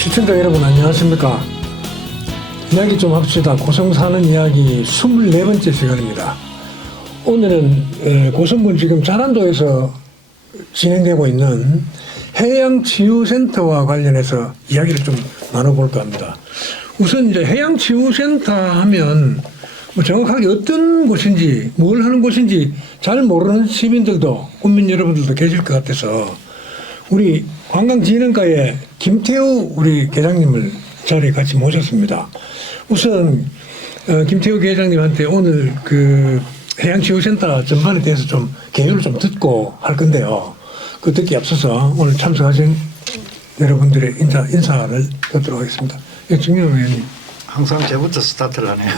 시청자 여러분 안녕하십니까. 이야기 좀 합시다. 고성 사는 이야기 24번째 시간입니다. 오늘은 고성군 지금 자란도에서 진행되고 있는 해양치유센터와 관련해서 이야기를 좀 나눠볼까 합니다. 우선 이제 해양치유센터 하면 뭐 정확하게 어떤 곳인지 뭘 하는 곳인지 잘 모르는 시민들도 국민 여러분들도 계실 것 같아서 우리 관광진흥과의 김태우 우리 계장님을 자리에 같이 모셨습니다. 우선 김태우 계장님한테 오늘 그 해양치유센터 전반에 대해서 좀 개요를 좀 듣고 할 건데요. 그 듣기 앞서서 오늘 참석하신 여러분들의 인사를 듣도록 하겠습니다. 예, 정영 의원님. 항상 저부터 스타트를 하네요.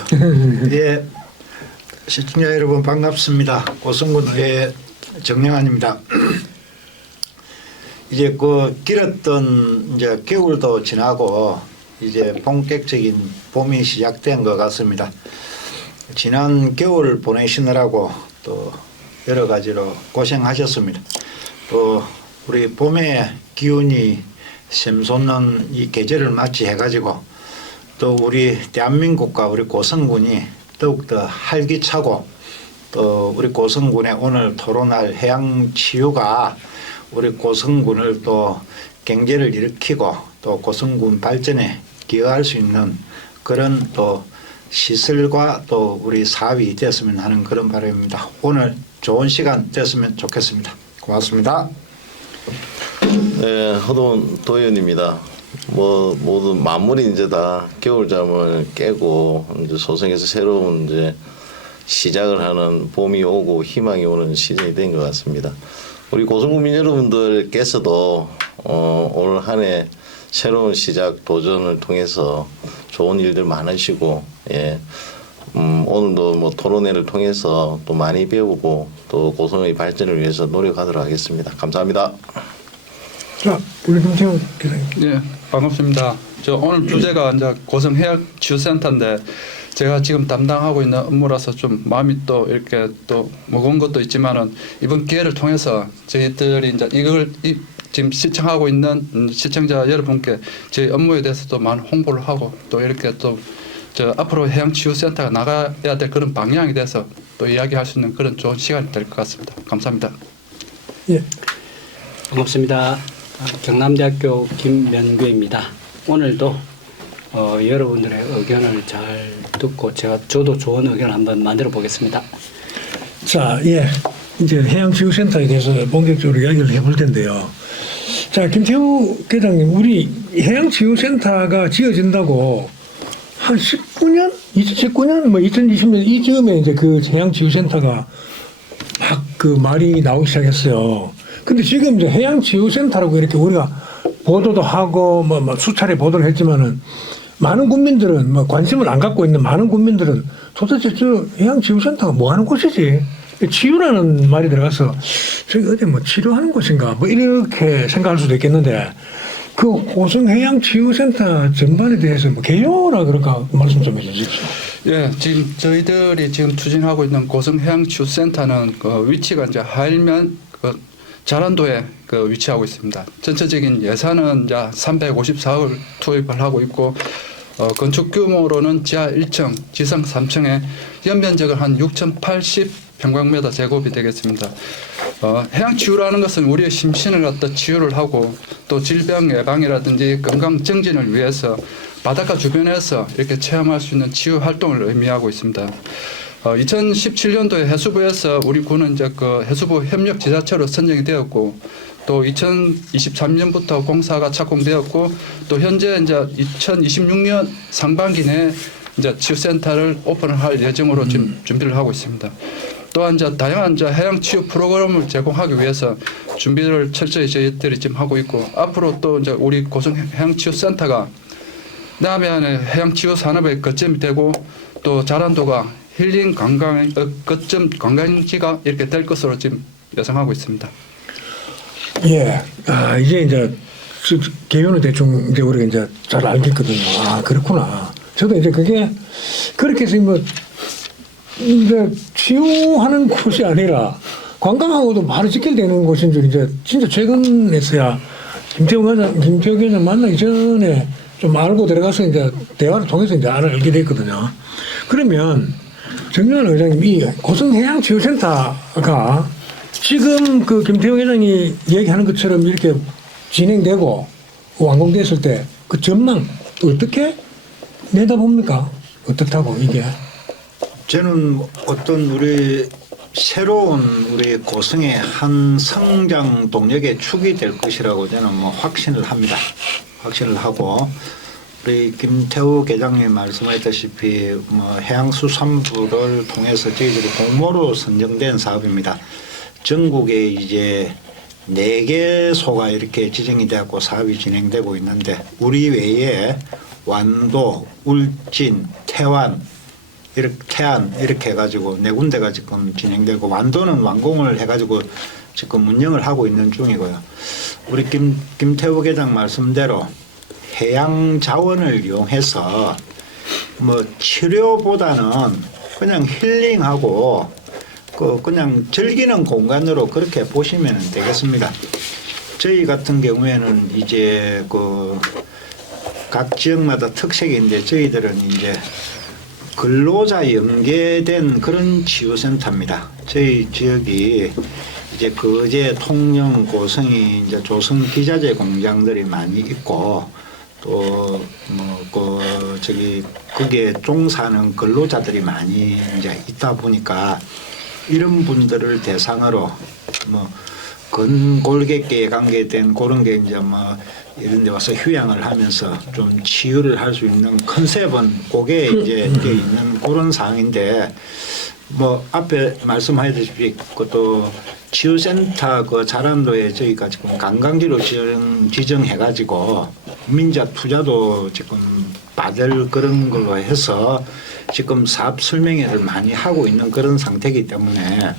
예, 시청자 여러분 반갑습니다. 고성군의 정영환입니다. 이제 그 길었던 이제 겨울도 지나고 이제 본격적인 봄이 시작된 것 같습니다. 지난 겨울 보내시느라고 또 여러 가지로 고생하셨습니다. 또 우리 봄의 기운이 샘솟는 이 계절을 맞이해가지고 또 우리 대한민국과 우리 고성군이 더욱더 활기차고 또 우리 고성군의 오늘 토론할 해양치유가 우리 고성군을 또 경제를 일으키고 또 고성군 발전에 기여할 수 있는 그런 또 시설과 또 우리 사업이 됐으면 하는 그런 바람입니다. 오늘 좋은 시간 됐으면 좋겠습니다. 고맙습니다. 네, 허돈 도의원입니다. 뭐 모두 만물이 이제 다 겨울잠을 깨고 이제 소생해서 새로운 이제 시작을 하는 봄이 오고 희망이 오는 시즌이 된 것 같습니다. 우리 고성군민 여러분들께서도 올 한 해 새로운 시작 도전을 통해서 좋은 일들 많으시고 예. 오늘도 뭐 토론회를 통해서 또 많이 배우고 또 고성의 발전을 위해서 노력하도록 하겠습니다. 감사합니다. 자, 우리 김태우 기자님. 네, 반갑습니다. 저 오늘 주제가 이제 고성해양치유센터인데 제가 지금 담당하고 있는 업무라서 좀 마음이 또 이렇게 또 무거운 것도 있지만은 이번 기회를 통해서 저희들이 이제 이걸 지금 시청하고 있는 시청자 여러분께 저희 업무에 대해서도 많은 홍보를 하고 또 이렇게 또 저 앞으로 해양치유센터가 나가야 될 그런 방향에 대해서 또 이야기할 수 있는 그런 좋은 시간이 될 것 같습니다. 감사합니다. 예. 반갑습니다. 경남대학교 김면규입니다. 오늘도 여러분들의 의견을 잘 듣고 저도 좋은 의견을 한번 만들어 보겠습니다. 자, 예. 이제 해양치유센터에 대해서 본격적으로 이야기를 해볼 텐데요. 자, 김태우 계장님, 우리 해양치유센터가 지어진다고 한 19년? 2019년? 뭐 2020년 이즈음에 이제 그 해양치유센터가 막 그 말이 나오기 시작했어요. 근데 지금 이제 해양치유센터라고 이렇게 우리가 보도도 하고 뭐 수차례 보도를 했지만은 많은 국민들은 뭐 관심을 안 갖고 있는 많은 국민들은 도대체 저 해양치유센터가 뭐 하는 곳이지? 치유라는 말이 들어가서 저기 어디 뭐 치료하는 곳인가 뭐 이렇게 생각할 수도 있겠는데 그 고성해양치유센터 전반에 대해서 뭐 개요라 그럴까 말씀 좀 해주십시오. 예, 지금 저희들이 지금 추진하고 있는 고성해양치유센터는 그 위치가 이제 하일면 그 자란도에 그 위치하고 있습니다. 전체적인 예산은 이제 354억을 투입을 하고 있고 건축 규모로는 지하 1층, 지상 3층에 연면적은 한 6,080평방미터 제곱이 되겠습니다. 해양치유라는 것은 우리의 심신을 갖다 치유를 하고 또 질병 예방이라든지 건강 증진을 위해서 바닷가 주변에서 이렇게 체험할 수 있는 치유 활동을 의미하고 있습니다. 2017년도에 해수부에서 우리 군은 이제 그 해수부 협력 지자체로 선정이 되었고 또 2023년부터 공사가 착공되었고 또 현재 이제 2026년 상반기 내에 이제 치유센터를 오픈을 할 예정으로 지금 준비를 하고 있습니다. 또한 이제 다양한 이제 해양 치유 프로그램을 제공하기 위해서 준비를 철저히 저희들이 지금 하고 있고 앞으로 또 이제 우리 고성 해양치유센터가 남해안의 해양치유 산업의 거점이 되고 또 자란도가 힐링 관광의 거점 관광지가 이렇게 될 것으로 지금 예상하고 있습니다. 예, 이제 개요는 대충 이제 우리가 이제 잘 알겠거든요. 아, 그렇구나. 저도 이제 그게 그렇게 해서 뭐 이제 치유하는 곳이 아니라 관광하고도 바로 직결되는 곳인 줄 이제 진짜 최근에서야 김태우 회장 만나기 전에 좀 알고 들어가서 이제 대화를 통해서 이제 알게 됐거든요. 그러면 정영환 회장님 이 고성해양치유센터가 지금 그 김태우 회장이 얘기하는 것처럼 이렇게 진행되고 완공됐을 때 그 전망 어떻게 내다봅니까? 어떻다고 이게? 저는 어떤 우리 새로운 우리 고성의 한 성장 동력의 축이 될 것이라고 저는 뭐 확신을 합니다. 확신을 하고 우리 김태우 계장님 말씀하셨다시피 뭐 해양수산부를 통해서 저희들이 공모로 선정된 사업입니다. 전국에 이제 4개소가 이렇게 지정이 되었고 사업이 진행되고 있는데 우리 외에 완도, 울진, 태안 이렇게 해가지고 4군데가 지금 진행되고 완도는 완공을 해가지고 지금 운영을 하고 있는 중이고요. 우리 김태우 계장 말씀대로 해양 자원을 이용해서 뭐 치료보다는 그냥 힐링하고 그냥 즐기는 공간으로 그렇게 보시면 되겠습니다. 저희 같은 경우에는 이제 각 지역마다 특색인데 저희들은 이제 근로자 연계된 그런 치유센터입니다. 저희 지역이 이제 거제, 통영, 고성이 이제 조성 기자재 공장들이 많이 있고 또 거기에 종사하는 근로자들이 많이 이제 있다 보니까 이런 분들을 대상으로 뭐 근골격계에 관계된 그런 게 이제 뭐 이런 데 와서 휴양을 하면서 좀 치유를 할 수 있는 컨셉은 그게 이제 되어 있는 그런 상황인데 뭐 앞에 말씀하셨듯이 그것도 치유센터 그 자란도에 저희가 지금 관광지로 지정해가지고 민자 투자도 지금 받을 그런 걸로 해서 지금 사업 설명회를 많이 하고 있는 그런 상태이기 때문에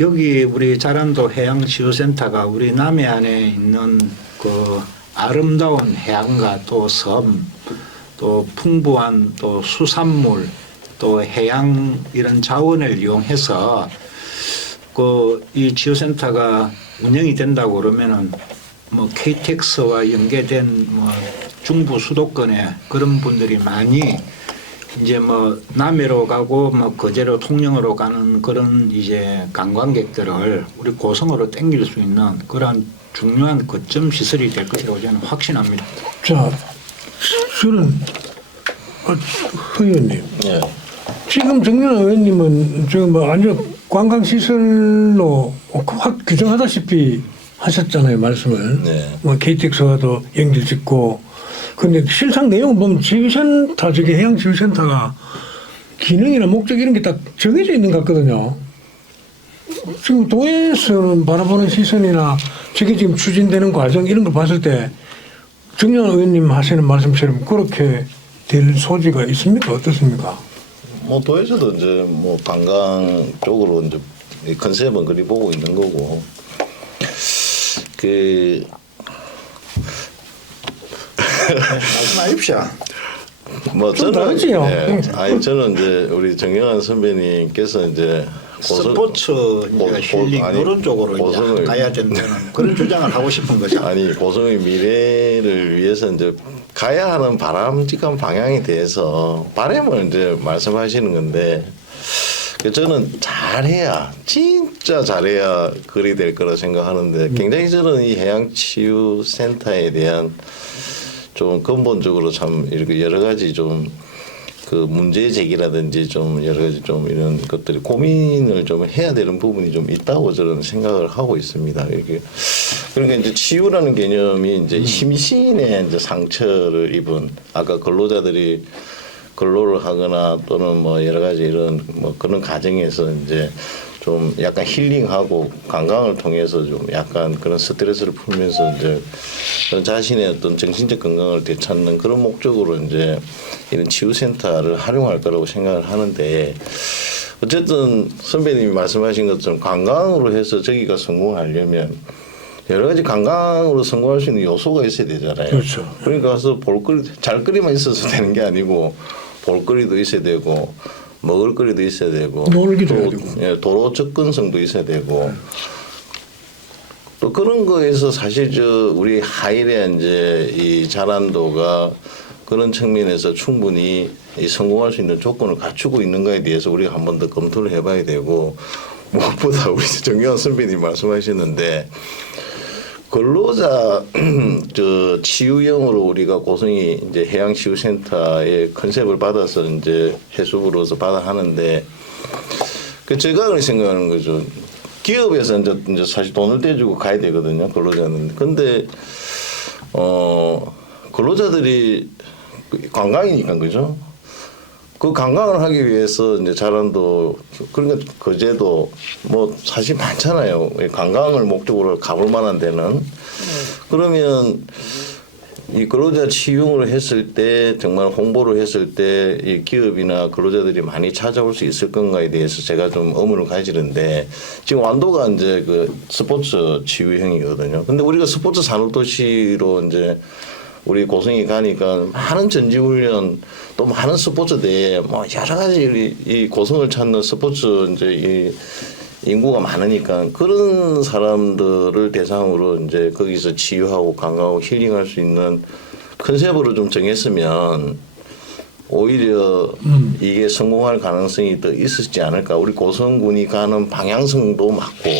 여기 우리 자란도 해양치유센터가 우리 남해안에 있는 그 아름다운 해안과 또 섬, 또 풍부한 또 수산물, 또 해양 이런 자원을 이용해서 이 치유센터가 운영이 된다고 그러면은 뭐 KTX와 연계된 뭐 중부 수도권에 그런 분들이 많이 이제 뭐 남해로 가고 뭐 거제로 통영으로 가는 그런 이제 관광객들을 우리 고성으로 땡길 수 있는 그러한 중요한 거점 시설이 될 것이라고 저는 확신합니다. 자, 저는 의원님. 예. 지금 정연아 의원님은 지금 뭐 완전 관광시설로 확 규정하다시피 하셨잖아요, 말씀을. 네. 뭐 KTX와도 연결 짓고. 근데 실상 내용을 보면 치유센터, 저기 해양치유센터가 기능이나 목적 이런 게 딱 정해져 있는 것 같거든요. 지금 도에서는 바라보는 시선이나 저게 지금 추진되는 과정 이런 걸 봤을 때 정연아 의원님 하시는 말씀처럼 그렇게 될 소지가 있습니까? 어떻습니까? 뭐 도에서도 이제 뭐 관광 쪽으로 이제 이 컨셉은 그리 보고 있는 거고 말씀하십시오. 뭐 좀 저는 다르지요. 아니 저는 이제 우리 정영환 선배님께서 이제 스포츠 이제 힐링 이런 쪽으로 이제 가야 된다는 그런 주장을 하고 싶은 거죠. 아니 고성의 미래를 위해서 이제 가야 하는 바람직한 방향에 대해서 바람을 이제 말씀하시는 건데 저는 잘해야 진짜 잘해야 그리 될 거라 생각하는데 굉장히 저는 이 해양치유센터에 대한 좀 근본적으로 참 이렇게 여러 가지 좀 그 문제 제기라든지 좀 여러 가지 좀 이런 것들이 고민을 좀 해야 되는 부분이 좀 있다고 저는 생각을 하고 있습니다. 이렇게 그러니까 이제 치유라는 개념이 이제 심신의 이제 상처를 입은 아까 근로자들이 근로를 하거나 또는 뭐 여러 가지 이런 뭐 그런 과정에서 이제 좀 약간 힐링하고 관광을 통해서 좀 약간 그런 스트레스를 풀면서 이제 그런 자신의 어떤 정신적 건강을 되찾는 그런 목적으로 이제 이런 치유센터를 활용할 거라고 생각을 하는데 어쨌든 선배님이 말씀하신 것처럼 관광으로 해서 저기가 성공하려면 여러 가지 관광으로 성공할 수 있는 요소가 있어야 되잖아요. 그렇죠. 그러니까 가서 볼거리, 잘거리만 있어서 되는 게 아니고 볼거리도 있어야 되고 먹을거리도 있어야 되고 놀기도 해야 되고. 예, 도로 접근성도 있어야 되고 또 그런 거에서 사실 우리 하일의 이제 이 자란도가 그런 측면에서 충분히 이 성공할 수 있는 조건을 갖추고 있는가에 대해서 우리가 한 번 더 검토를 해봐야 되고, 무엇보다 우리 정경환 선배님 말씀하셨는데 근로자 치유형으로 우리가 고성이 이제 해양치유센터의 컨셉을 받아서 이제 해수부로서 받아 하는데, 그 제가 그렇게 생각하는 거죠. 기업에서 이제 사실 돈을 떼주고 가야 되거든요, 근로자는. 근데 근로자들이 관광이니까, 그죠? 그 관광을 하기 위해서 이제 자란도, 그러니까 거제도 뭐 사실 많잖아요. 관광을 목적으로 가볼 만한 데는. 그러면 이 근로자 채용을 했을 때, 정말 홍보를 했을 때 이 기업이나 근로자들이 많이 찾아올 수 있을 건가에 대해서 제가 좀 의문을 가지는데, 지금 완도가 이제 그 스포츠 치유형이거든요. 근데 우리가 스포츠 산업도시로 이제 우리 고성이 가니까 많은 전지훈련, 또 많은 스포츠 대회, 뭐 여러 가지 이 고성을 찾는 스포츠 이제 이 인구가 많으니까 그런 사람들을 대상으로 이제 거기서 치유하고 관광하고 힐링할 수 있는 컨셉으로 좀 정했으면 오히려 이게 성공할 가능성이 더 있었지 않을까. 우리 고성군이 가는 방향성도 맞고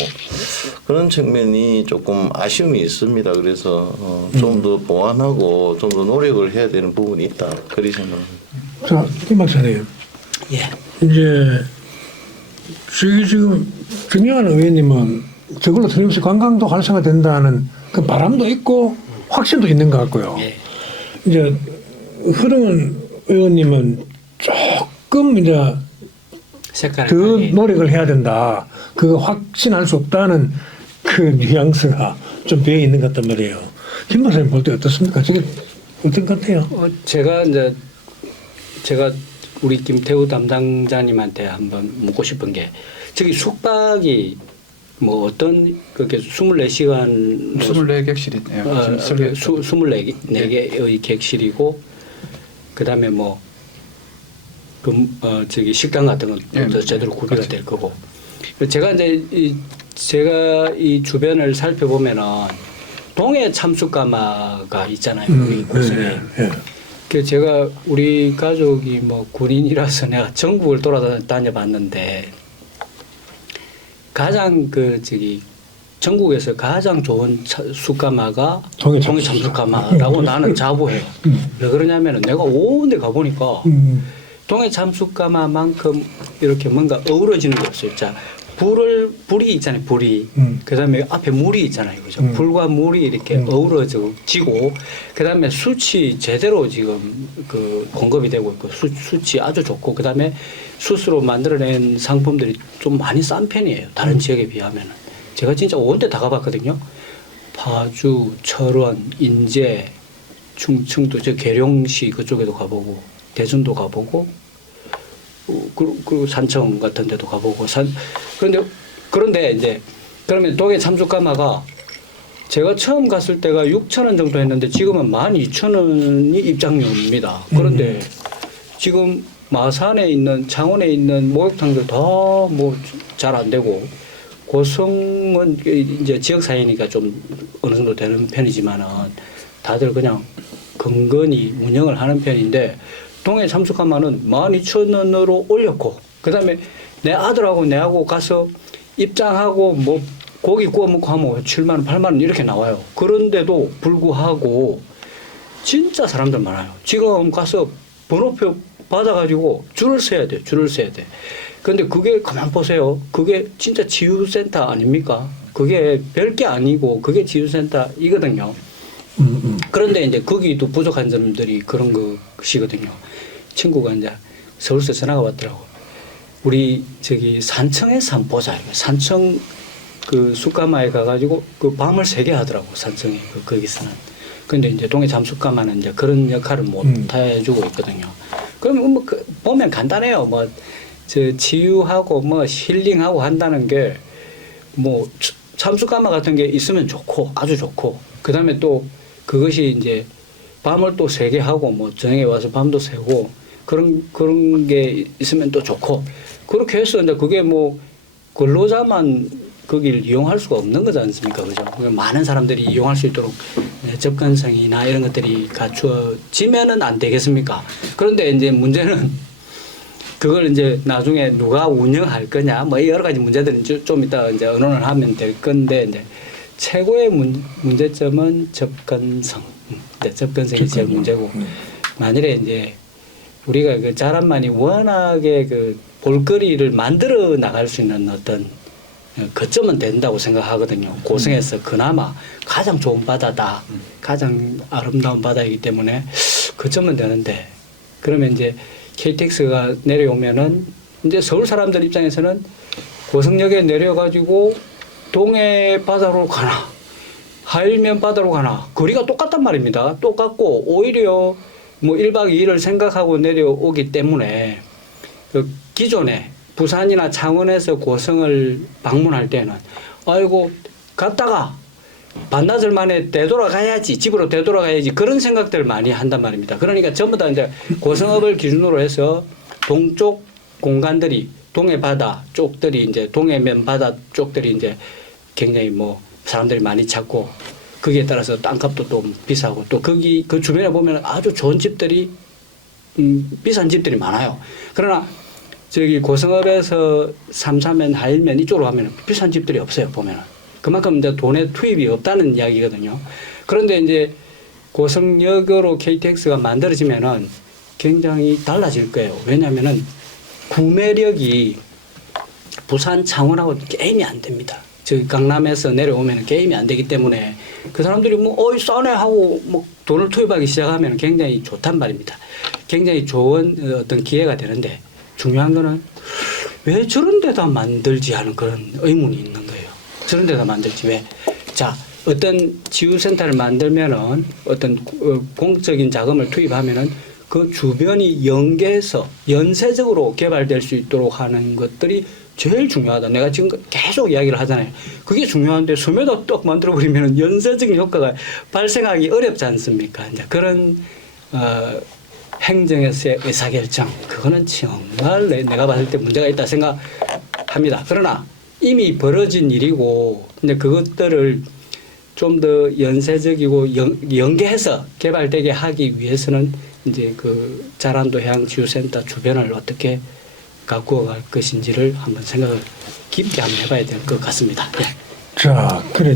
그런 측면이 조금 아쉬움이 있습니다. 그래서 좀 더 보완하고 좀 더 노력을 해야 되는 부분이 있다. 그리 생각합니다. 자, 김 박사님. 예. 이제 지금 정영환 의원님은 저걸로 틀림없이 관광도 활성화된다는 그 바람도 있고 확신도 있는 것 같고요. 예. 이제 흐름은 의원님은 조금 이제 색깔을 그 많이 노력을 해야 된다. 그거 확신할 수 없다는 그 뉘앙스가 좀 배어 있는 것 같단 말이에요. 김 박사님 볼 때 어떻습니까? 저게 어떤 것 같아요? 제가 우리 김태우 담당자님한테 한번 묻고 싶은 게, 저기 숙박이 뭐 어떤 그렇게 24시간 24객실이네요. 지금 24개의 객실이고, 그다음에 뭐 저기 식당 같은 건 또 제대로 구비가 그렇죠. 될 거고. 제가 이제 제가 이 주변을 살펴보면은 동해 참숯가마가 있잖아요. 우리 고성에. 네, 네. 그 제가 우리 가족이 뭐 군인이라서 내가 전국을 돌아다녀봤는데, 가장 전국에서 가장 좋은 숯가마가 동해 동해 참숯가마라고 나는 자부해요. 왜 그러냐면은 내가 온 데 가보니까 동해 참숯가마만큼 이렇게 뭔가 어우러지는 게 없어요. 자, 불이 있잖아요. 불이. 그다음에 앞에 물이 있잖아요. 그죠? 불과 물이 이렇게 어우러지고, 그다음에 숯이 제대로 지금 그 공급이 되고 있고, 숯이 아주 좋고, 그다음에 숯으로 만들어낸 상품들이 좀 많이 싼 편이에요. 다른 지역에 비하면은. 제가 진짜 온 데 다 가봤거든요. 파주, 철원, 인제, 충청도, 저 계룡시 그쪽에도 가보고, 대전도 가보고, 그 산청 같은 데도 가보고, 그런데 이제 그러면 동해 참숯가마가 제가 처음 갔을 때가 6,000원 정도 했는데 지금은 12,000원이 입장료입니다. 그런데 지금 마산에 있는, 창원에 있는 목욕탕들 다 뭐 잘 안 되고, 고성은 이제 지역 사회니까 좀 어느 정도 되는 편이지만은 다들 그냥 근근히 운영을 하는 편인데, 동해 참숯가마는 12,000원으로 올렸고, 그다음에 내 아들하고 내하고 가서 입장하고 뭐 고기 구워 먹고 하면 7만 원, 8만 원 이렇게 나와요. 그런데도 불구하고 진짜 사람들 많아요. 지금 가서 번호표 받아가지고 줄을 서야 돼요. 줄을 서야 돼. 근데 그게 가만 보세요. 그게 진짜 치유센터 아닙니까? 그게 별게 아니고 그게 치유센터이거든요. 그런데 이제 거기도 부족한 점들이 그런 것이거든요. 친구가 이제 서울서 전화가 왔더라고. 우리 저기 산청에서 한번 보자. 산청 그 숯가마에 가가지고 그 밤을 새게 하더라고, 산청에 거기서는. 근데 이제 동해 참숯가마는 이제 그런 역할을 못 해주고 있거든요. 그러면 뭐 보면 간단해요. 뭐 저 치유하고 뭐 힐링하고 한다는 게 뭐 참숯가마 같은 게 있으면 좋고, 아주 좋고, 그 다음에 또 그것이 이제 밤을 또 새게 하고, 뭐 저녁에 와서 밤도 새고, 그런 게 있으면 또 좋고, 그렇게 해서 이제 그게 뭐 근로자만 거기를 이용할 수가 없는 거지 않습니까? 그죠? 많은 사람들이 이용할 수 있도록 접근성이나 이런 것들이 갖추어지면은 안 되겠습니까? 그런데 이제 문제는 그걸 이제 나중에 누가 운영할 거냐, 뭐 여러 가지 문제들은 좀 이따 이제 의논을 하면 될 건데, 이제 최고의 문제점은 접근성. 접근성이 제일 문제고, 만일에 이제 우리가 그 자란만이 워낙에 그 볼거리를 만들어 나갈 수 있는 어떤 거점은 된다고 생각하거든요. 고성에서 그나마 가장 좋은 바다다, 가장 아름다운 바다이기 때문에 거점은 되는데, 그러면 이제 KTX가 내려오면은 이제 서울 사람들 입장에서는 고성역에 내려가지고 동해 바다로 가나 하일면 바다로 가나 거리가 똑같단 말입니다. 똑같고 오히려 뭐 1박 2일을 생각하고 내려오기 때문에 그 기존에 부산이나 창원에서 고성을 방문할 때는 아이고 갔다가 반나절 만에 되돌아가야지, 집으로 되돌아가야지, 그런 생각들을 많이 한단 말입니다. 그러니까 전부 다 이제 고성읍을 기준으로 해서 동쪽 공간들이 동해 바다 쪽들이 이제 동해면 바다 쪽들이 이제 굉장히 뭐 사람들이 많이 찾고, 거기에 따라서 땅값도 좀 비싸고, 또 거기 그 주변에 보면 아주 좋은 집들이 비싼 집들이 많아요. 그러나 저기 고성읍에서 삼사면 하일면 이쪽으로 가면 비싼 집들이 없어요. 보면은 그만큼 이제 돈의 투입이 없다는 이야기거든요. 그런데 이제 고성역으로 KTX가 만들어지면은 굉장히 달라질 거예요. 왜냐하면은 구매력이 부산 창원하고 게임이 안 됩니다. 저기 강남에서 내려오면 게임이 안 되기 때문에 그 사람들이 뭐 어이 싸네 하고 뭐 돈을 투입하기 시작하면 굉장히 좋단 말입니다. 굉장히 좋은 어떤 기회가 되는데, 중요한 거는 왜 저런 데다 만들지 하는 그런 의문이 있는 거예요. 저런 데다 만들지 왜? 자, 어떤 치유센터를 만들면은 어떤 공적인 자금을 투입하면은 그 주변이 연계해서 연쇄적으로 개발될 수 있도록 하는 것들이 제일 중요하다. 내가 지금 계속 이야기를 하잖아요. 그게 중요한데 섬에다 떡 만들어버리면 연쇄적인 효과가 발생하기 어렵지 않습니까? 이제 그런 행정에서의 의사결정, 그거는 정말 내가 봤을 때 문제가 있다 생각합니다. 그러나 이미 벌어진 일이고, 이제 그것들을 좀 더 연쇄적이고 연계해서 개발되게 하기 위해서는 이제 그 자란도 해양치유센터 주변을 어떻게 가꾸어 갈 것인지를 한번 생각을 깊게 한번 해봐야 될 것 같습니다. 예. 자, 그래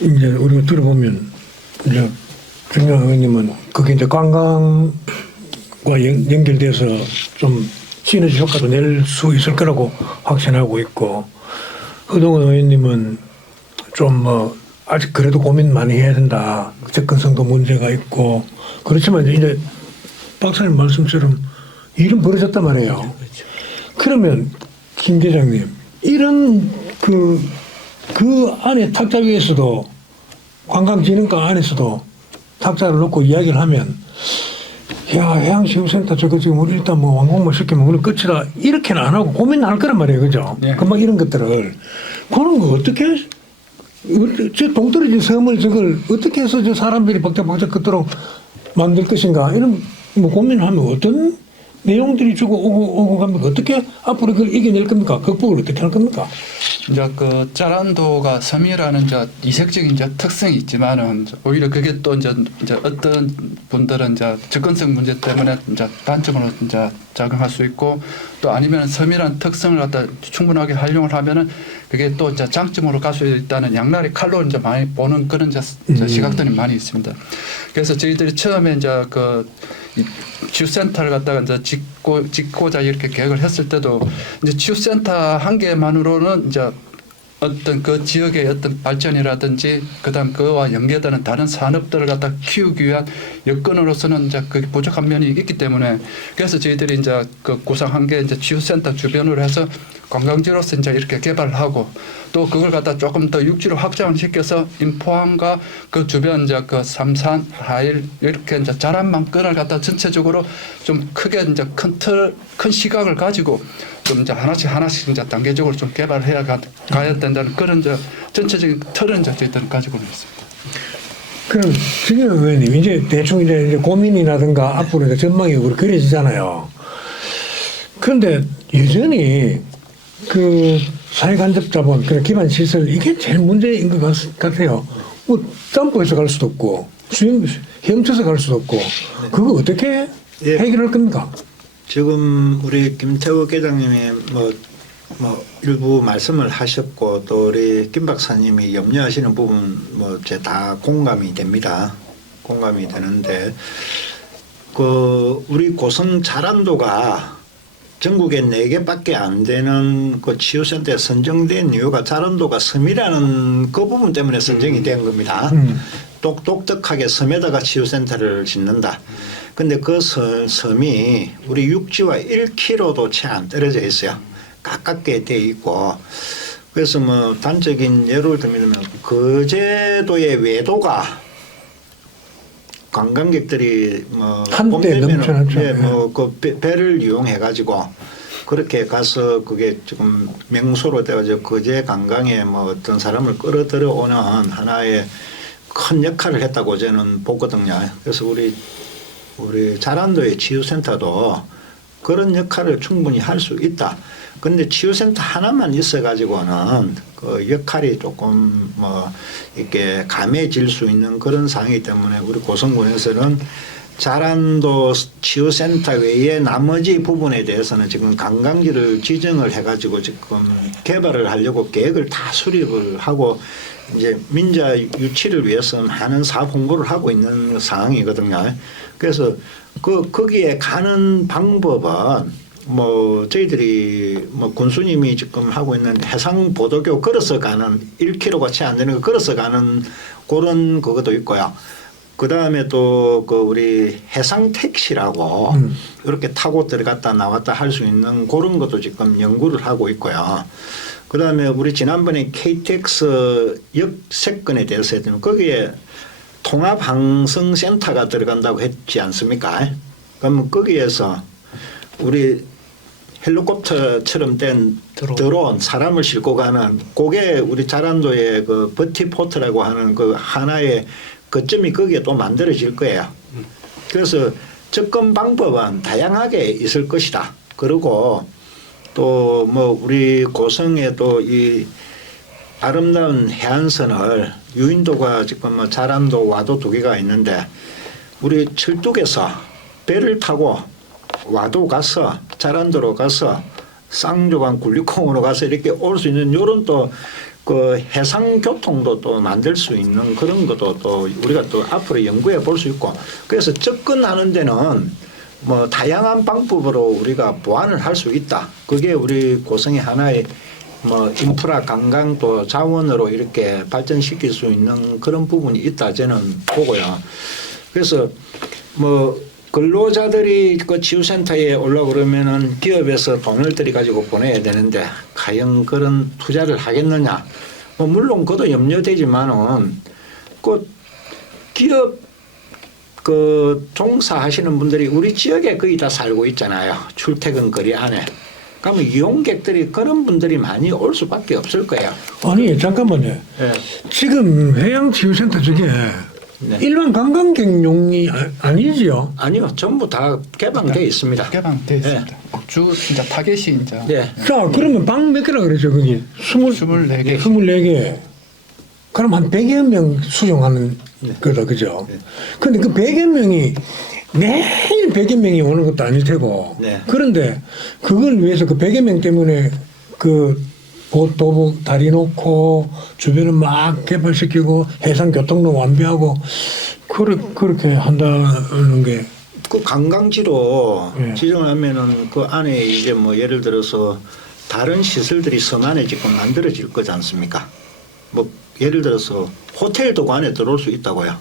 이제 우리가 들어보면 이제 정영 의원님은 그게 이제 관광과 연결돼서 좀 시너지 효과도 낼 수 있을 거라고 확신하고 있고, 허동원 의원님은 좀 뭐 아직 그래도 고민 많이 해야 된다. 접근성도 문제가 있고, 그렇지만 이제 박사님 말씀처럼 일은 벌어졌단 말이에요. 그렇죠. 그러면 김 대장님, 이런 그 안에 탁자 위에서도 관광진흥과 안에서도 탁자를 놓고 이야기를 하면, 야, 해양치유센터 저거 지금 우리 일단 뭐 완공만 시키면 오늘 끝이다, 이렇게는 안 하고 고민할 거란 말이에요. 그죠? 네. 금방 이런 것들을. 그런 거 어떻게, 저 동떨어진 섬을 저걸 어떻게 해서 저 사람들이 벅적벅적 걷도록 만들 것인가, 이런 뭐 고민을 하면 어떤 내용들이 주고 오고 가면 어떻게 앞으로 그걸 이겨낼 겁니까? 극복을 어떻게 할 겁니까? 이제 그 자란도가 섬이라는 이제 이색적인 이제 특성이 있지만은 오히려 그게 또 이제 어떤 분들은 이제 접근성 문제 때문에 이제 단점으로 이제 작용할 수 있고, 또 아니면 섬이라는 특성을 갖다 충분하게 활용을 하면은 그게 또 이제 장점으로 갈 수 있다는 양날의 칼로 이제 많이 보는 그런 이제 시각들이 많이 있습니다. 그래서 저희들이 처음에 이제 그 치유센터를 갖다가 이제 짓고자 이렇게 계획을 했을 때도 이제 치유센터 한 개만으로는 이제 어떤 그 지역의 어떤 발전이라든지 그다음 그와 연계되는 다른 산업들을 갖다 키우기 위한 여건으로서는 이제 그 부족한 면이 있기 때문에, 그래서 저희들이 이제 그 구상한 게 이제 치유센터 주변으로 해서 관광지로서 이제 이렇게 개발을 하고, 또 그걸 갖다 조금 더 육지로 확장을 시켜서 인포항과 그 주변 이제 그 삼산, 하일 이렇게 이제 자란만권을 갖다 전체적으로 좀 크게 이제 큰 시각을 가지고 좀 이제 하나씩 이제 단계적으로 좀 개발해야 가야 된다는 그런 이제 전체적인 틀은 이제 저희들은 가지고 있습니다. 그럼 정영 의원님, 이제 대충 이제 고민이라든가 앞으로 이제 전망이 그려지잖아요. 그런데 여전히 그 사회간접자본, 그런 기반 시설 이게 제일 문제인 것 같아요. 뭐 점프해서 갈 수도 없고 헤엄쳐서 갈 수도 없고 그거 어떻게 예. 해결할 겁니까? 지금 우리 김태우 계장님이 뭐 일부 말씀을 하셨고 또 우리 김 박사님이 염려하시는 부분 뭐 제 다 공감이 됩니다. 공감이 되는데 그 우리 고성 자란도가 전국에 4개밖에 안 되는 그 치유센터에 선정된 이유가 자란도가 섬이라는 그 부분 때문에 선정이 된 겁니다. 똑똑하게 섬에다가 치유센터를 짓는다. 근데 그 섬이 우리 육지와 1km도 채 안 떨어져 있어요. 가깝게 돼 있고. 그래서 뭐 단적인 예를 들면 거제도의 외도가 관광객들이 뭐 한때 넘쳐났죠. 예, 뭐그 배를 이용해 가지고 그렇게 가서 그게 지금 명소로 되어서 거제 관광에 뭐 어떤 사람을 끌어들여 오는 하나의 큰 역할을 했다고 저는 보거든요. 그래서 우리 자란도의 치유센터도 그런 역할을 충분히 할 수 있다. 근데 치유센터 하나만 있어가지고는 그 역할이 조금 뭐 이렇게 감해질 수 있는 그런 상황이기 때문에 우리 고성군에서는 자란도 치유센터 외에 나머지 부분에 대해서는 지금 관광지를 지정을 해가지고 지금 개발을 하려고 계획을 다 수립을 하고 이제 민자 유치를 위해서 많은 사업 홍보를 하고 있는 상황이거든요. 그래서 거기에 가는 방법은 뭐 저희들이 뭐 군수님이 지금 하고 있는 해상 보도교 걸어서 가는 1km가 채 안 되는 거 걸어서 가는 그런 그것도 있고요. 그 다음에 또 그 우리 해상 택시라고 이렇게 타고 들어갔다 나왔다 할 수 있는 그런 것도 지금 연구를 하고 있고요. 그 다음에 우리 지난번에 KTX 역세권에 대해서 했더니 거기에 통합항성센터가 들어간다고 했지 않습니까? 그러면 거기에서 우리 헬리콥터처럼 된 드론 사람을 싣고 가는 그게 우리 자란도의 그 버티포트라고 하는 그 하나의 거점이 거기에 또 만들어질 거예요. 그래서 접근 방법은 다양하게 있을 것이다. 그리고 또 뭐 우리 고성에 또 이 아름다운 해안선을 유인도가 지금 뭐 자란도 와도 2개가 있는데 우리 철뚝에서 배를 타고 와도 가서 자란도로 가서 쌍조강 굴리콩으로 가서 이렇게 올 수 있는 이런 또 그 해상 교통도 또 만들 수 있는 그런 것도 또 우리가 또 앞으로 연구해 볼 수 있고 그래서 접근하는 데는 뭐 다양한 방법으로 우리가 보완을 할 수 있다. 그게 우리 고성의 하나의 뭐 인프라 관광 또 자원으로 이렇게 발전시킬 수 있는 그런 부분이 있다 저는 보고요. 그래서 뭐 근로자들이 그 치유센터에 올라고 그러면은 기업에서 돈을 들여가지고 보내야 되는데 과연 그런 투자를 하겠느냐. 뭐 물론 그것도 염려되지만은 그 기업 그 종사하시는 분들이 우리 지역에 거의 다 살고 있잖아요. 출퇴근 거리 안에. 그러면 이용객들이 그런 분들이 많이 올 수밖에 없을 거예요. 아니 잠깐만요. 네. 지금 해양치유센터 저게 네. 일반 관광객용이 아니지요? 아니요. 전부 다 개방되어 있습니다. 개방되어 있습니다. 주 진짜 타겟이 이제 네. 자 그러면 방 몇 개라 그랬죠 거기? 24개. 24개. 그럼 한 100여 명 수용하는 거다 그죠? 근데 그 100여 명이 매일 100여 명이 오는 것도 아닐 테고 네. 그런데 그걸 위해서 그 100여 명 때문에 그 도보 다리 놓고 주변을 막 개발시키고 해상 교통로 완비하고 그렇게 한다는 게 그 관광지로 예. 지정하면은 그 안에 이제 뭐 예를 들어서 다른 시설들이 섬 안에 지금 만들어질 거지 않습니까? 뭐 예를 들어서 호텔도 그 안에 들어올 수 있다고요.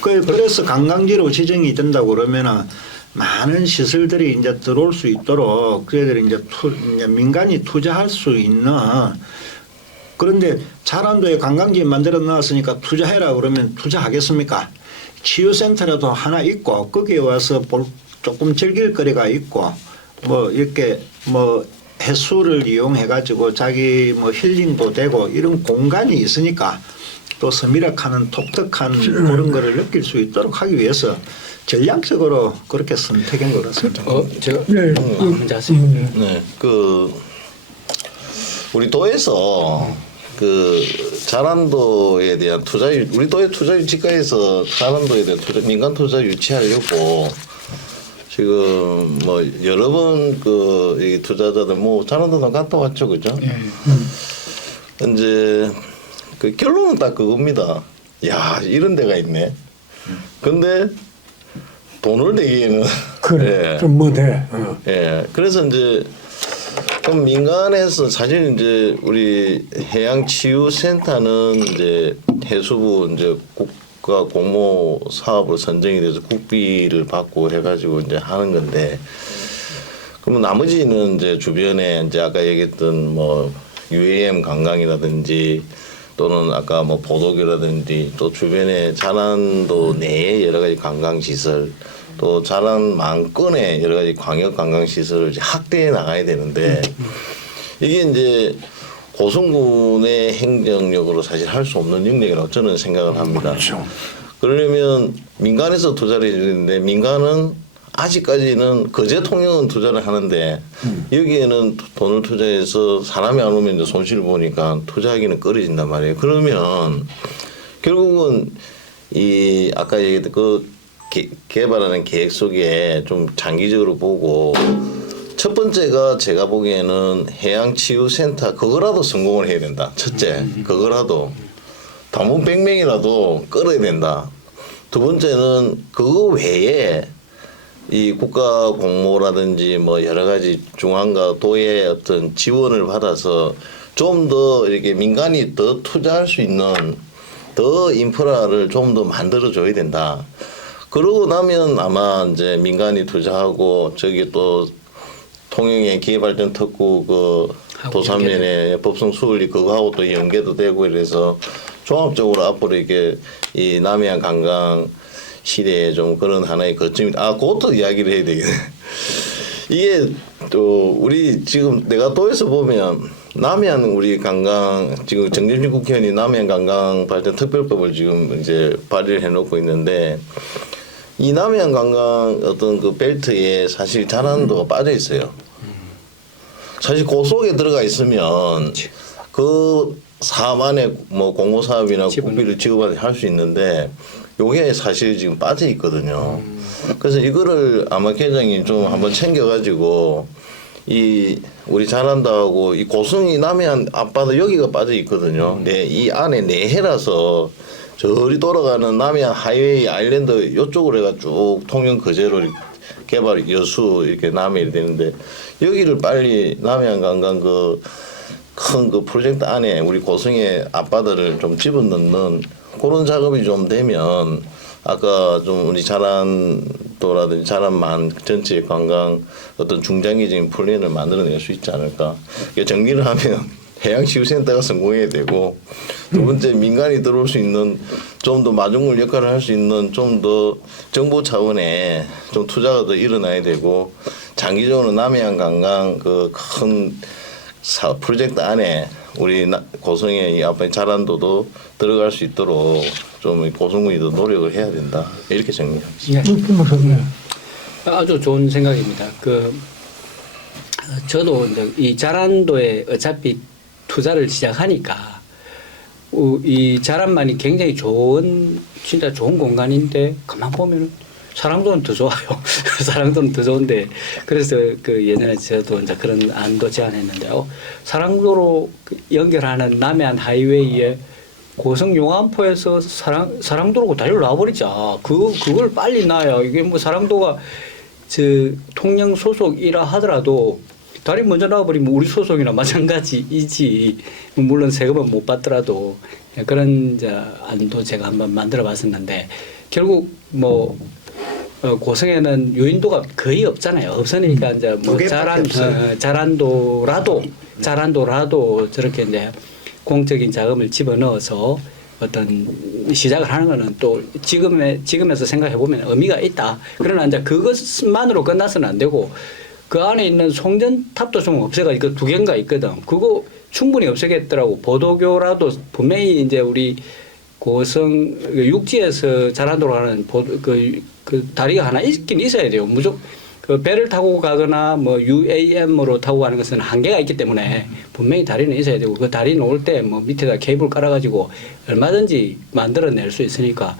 그래서 관광지로 지정이 된다고 그러면은 많은 시설들이 이제 들어올 수 있도록 그들이 이제 민간이 투자할 수 있는 그런데 자란도에 관광지 만들어 놨으니까 투자해라 그러면 투자하겠습니까? 치유센터라도 하나 있고 거기에 와서 조금 즐길 거리가 있고 뭐 이렇게 뭐 해수를 이용해 가지고 자기 뭐 힐링도 되고 이런 공간이 있으니까 또 섬이락하는 독특한 그런 거를 느낄 수 있도록 하기 위해서 전략적으로 그렇게 선택한 것 같습니다. 제가 네. 먼저 하세요. 네, 그 우리 도에서 그 자란도에 대한 우리 도의 투자 유치가에서 자란도에 대한 민간 투자 유치하려고 지금 뭐 여러 번 이 투자자들 뭐 자란도도 갔다 왔죠, 그죠? 이제 그 결론은 딱 그겁니다. 야, 이런 데가 있네. 근데 돈을 내기에는 그래 예. 좀 뭐 돼. 예. 그래서 이제 그럼 민간에서 사실 이제 우리 해양치유센터는 이제 해수부 이제 국가 공모 사업으로 선정이 돼서 국비를 받고 해가지고 이제 하는 건데, 그러면 나머지는 이제 주변에 이제 아까 얘기했던 뭐 UAM 관광이라든지 또는 아까 뭐 보도교라든지 또 주변에 자란도 내에 여러 가지 관광 시설 또 자란 만권의 여러 가지 광역 관광 시설을 이제 확대해 나가야 되는데 이게 이제 고성군의 행정력으로 사실 할 수 없는 영역이라고 저는 생각을 합니다. 그렇죠. 그러려면 민간에서 투자를 해주는데 민간은 아직까지는 거제 통영은 투자를 하는데 여기에는 돈을 투자해서 사람이 안 오면 이제 손실을 보니까 투자하기는 꺼려진단 말이에요. 그러면 결국은 이 아까 얘기했던 그 개발하는 계획 속에 좀 장기적으로 보고 첫 번째가 제가 보기에는 해양치유센터 그거라도 성공을 해야 된다. 첫째 그거라도 단문 100명이라도 끌어야 된다. 두 번째는 그거 외에 이 국가 공모라든지 뭐 여러 가지 중앙과 도의 어떤 지원을 받아서 좀 더 이렇게 민간이 더 투자할 수 있는 더 인프라를 좀 더 만들어 줘야 된다. 그러고 나면 아마 이제 민간이 투자하고 저기 또 통영의 기회발전 특구 그 도산면에 법성 수울리 그거하고 또 연계도 되고 이래서 종합적으로 앞으로 이게 이 남해안 관광 시대에 좀 그런 하나의 거점이 그것도 이야기를 해야 되겠네. 이게 또 우리 지금 내가 도에서 보면 남해안 우리 관광 지금 정진식 국회의원이 남해안 관광 발전 특별법을 지금 이제 발의를 해놓고 있는데 이 남해안 관광 어떤 그 벨트에 사실 자란도가 빠져 있어요. 사실 그 속에 들어가 있으면 그 사업 안에 뭐 공모 사업이나 국비를 지급을 할 수 있는데 요게 사실 지금 빠져 있거든요. 그래서 이거를 아마 계장이 좀 한번 챙겨가지고 이 우리 자란도하고 이 고성이 남해안 앞바다 여기가 빠져 있거든요. 네, 이 안에 내해라서 저리 돌아가는 남해안 하이웨이 아일랜드 이쪽으로 해가 쭉 통영 거제로 개발 여수 이렇게 남해이 되는데 여기를 빨리 남해안 관광 그 큰 그 프로젝트 안에 우리 고성의 앞바다를 좀 집어넣는 그런 작업이 좀 되면 아까 좀 우리 자란도라든지 자란만 전체 관광 어떤 중장기적인 플랜을 만들어낼 수 있지 않을까. 정리를 하면 해양치유센터가 성공해야 되고 두 번째 민간이 들어올 수 있는 좀 더 마중물 역할을 할 수 있는 좀 더 정부 차원의 좀 투자가 더 일어나야 되고 장기적으로 남해안 관광 그 큰 프로젝트 안에 우리 고성의 이 앞에 자란도도 들어갈 수 있도록 좀 고성군이 더 노력을 해야 된다 이렇게 정리합니다. 아주 좋은 생각입니다. 저도 이제 이 자란도에 어차피 투자를 시작하니까 이 자란만이 굉장히 진짜 좋은 공간인데 가만 보면 사랑도는 더 좋아요. 사랑도는 더 좋은데 그래서 그 예전에 저도 이제 그런 안도 제안했는데요. 사랑도로 연결하는 남해안 하이웨이에 고성 용암포에서 사랑도로 달려 나와버리자. 그걸 빨리 놔야 이게 뭐 사랑도가 통영 소속이라 하더라도 다리 먼저 나와버리면 우리 소속이나 마찬가지이지. 물론 세금은 못 받더라도 그런 안도 제가 한번 만들어봤었는데 결국 뭐 고성에는 유인도가 거의 없잖아요. 없으니까 이제 뭐 자란도라도 저렇게 이제 공적인 자금을 집어넣어서 어떤 시작을 하는 거는 또 지금에서 생각해 보면 의미가 있다. 그러나 이제 그것만으로 끝나서는 안 되고 그 안에 있는 송전탑도 좀 없애가지고 두 개인가 있거든. 그거 충분히 없애겠더라고. 보도교라도 분명히 이제 우리 고성 육지에서 자란도로 하는 그 다리가 하나 있긴 있어야 돼요. 무조건 그 배를 타고 가거나 뭐 UAM으로 타고 가는 것은 한계가 있기 때문에 분명히 다리는 있어야 되고 그 다리는 올 때 뭐 밑에다 케이블 깔아가지고 얼마든지 만들어낼 수 있으니까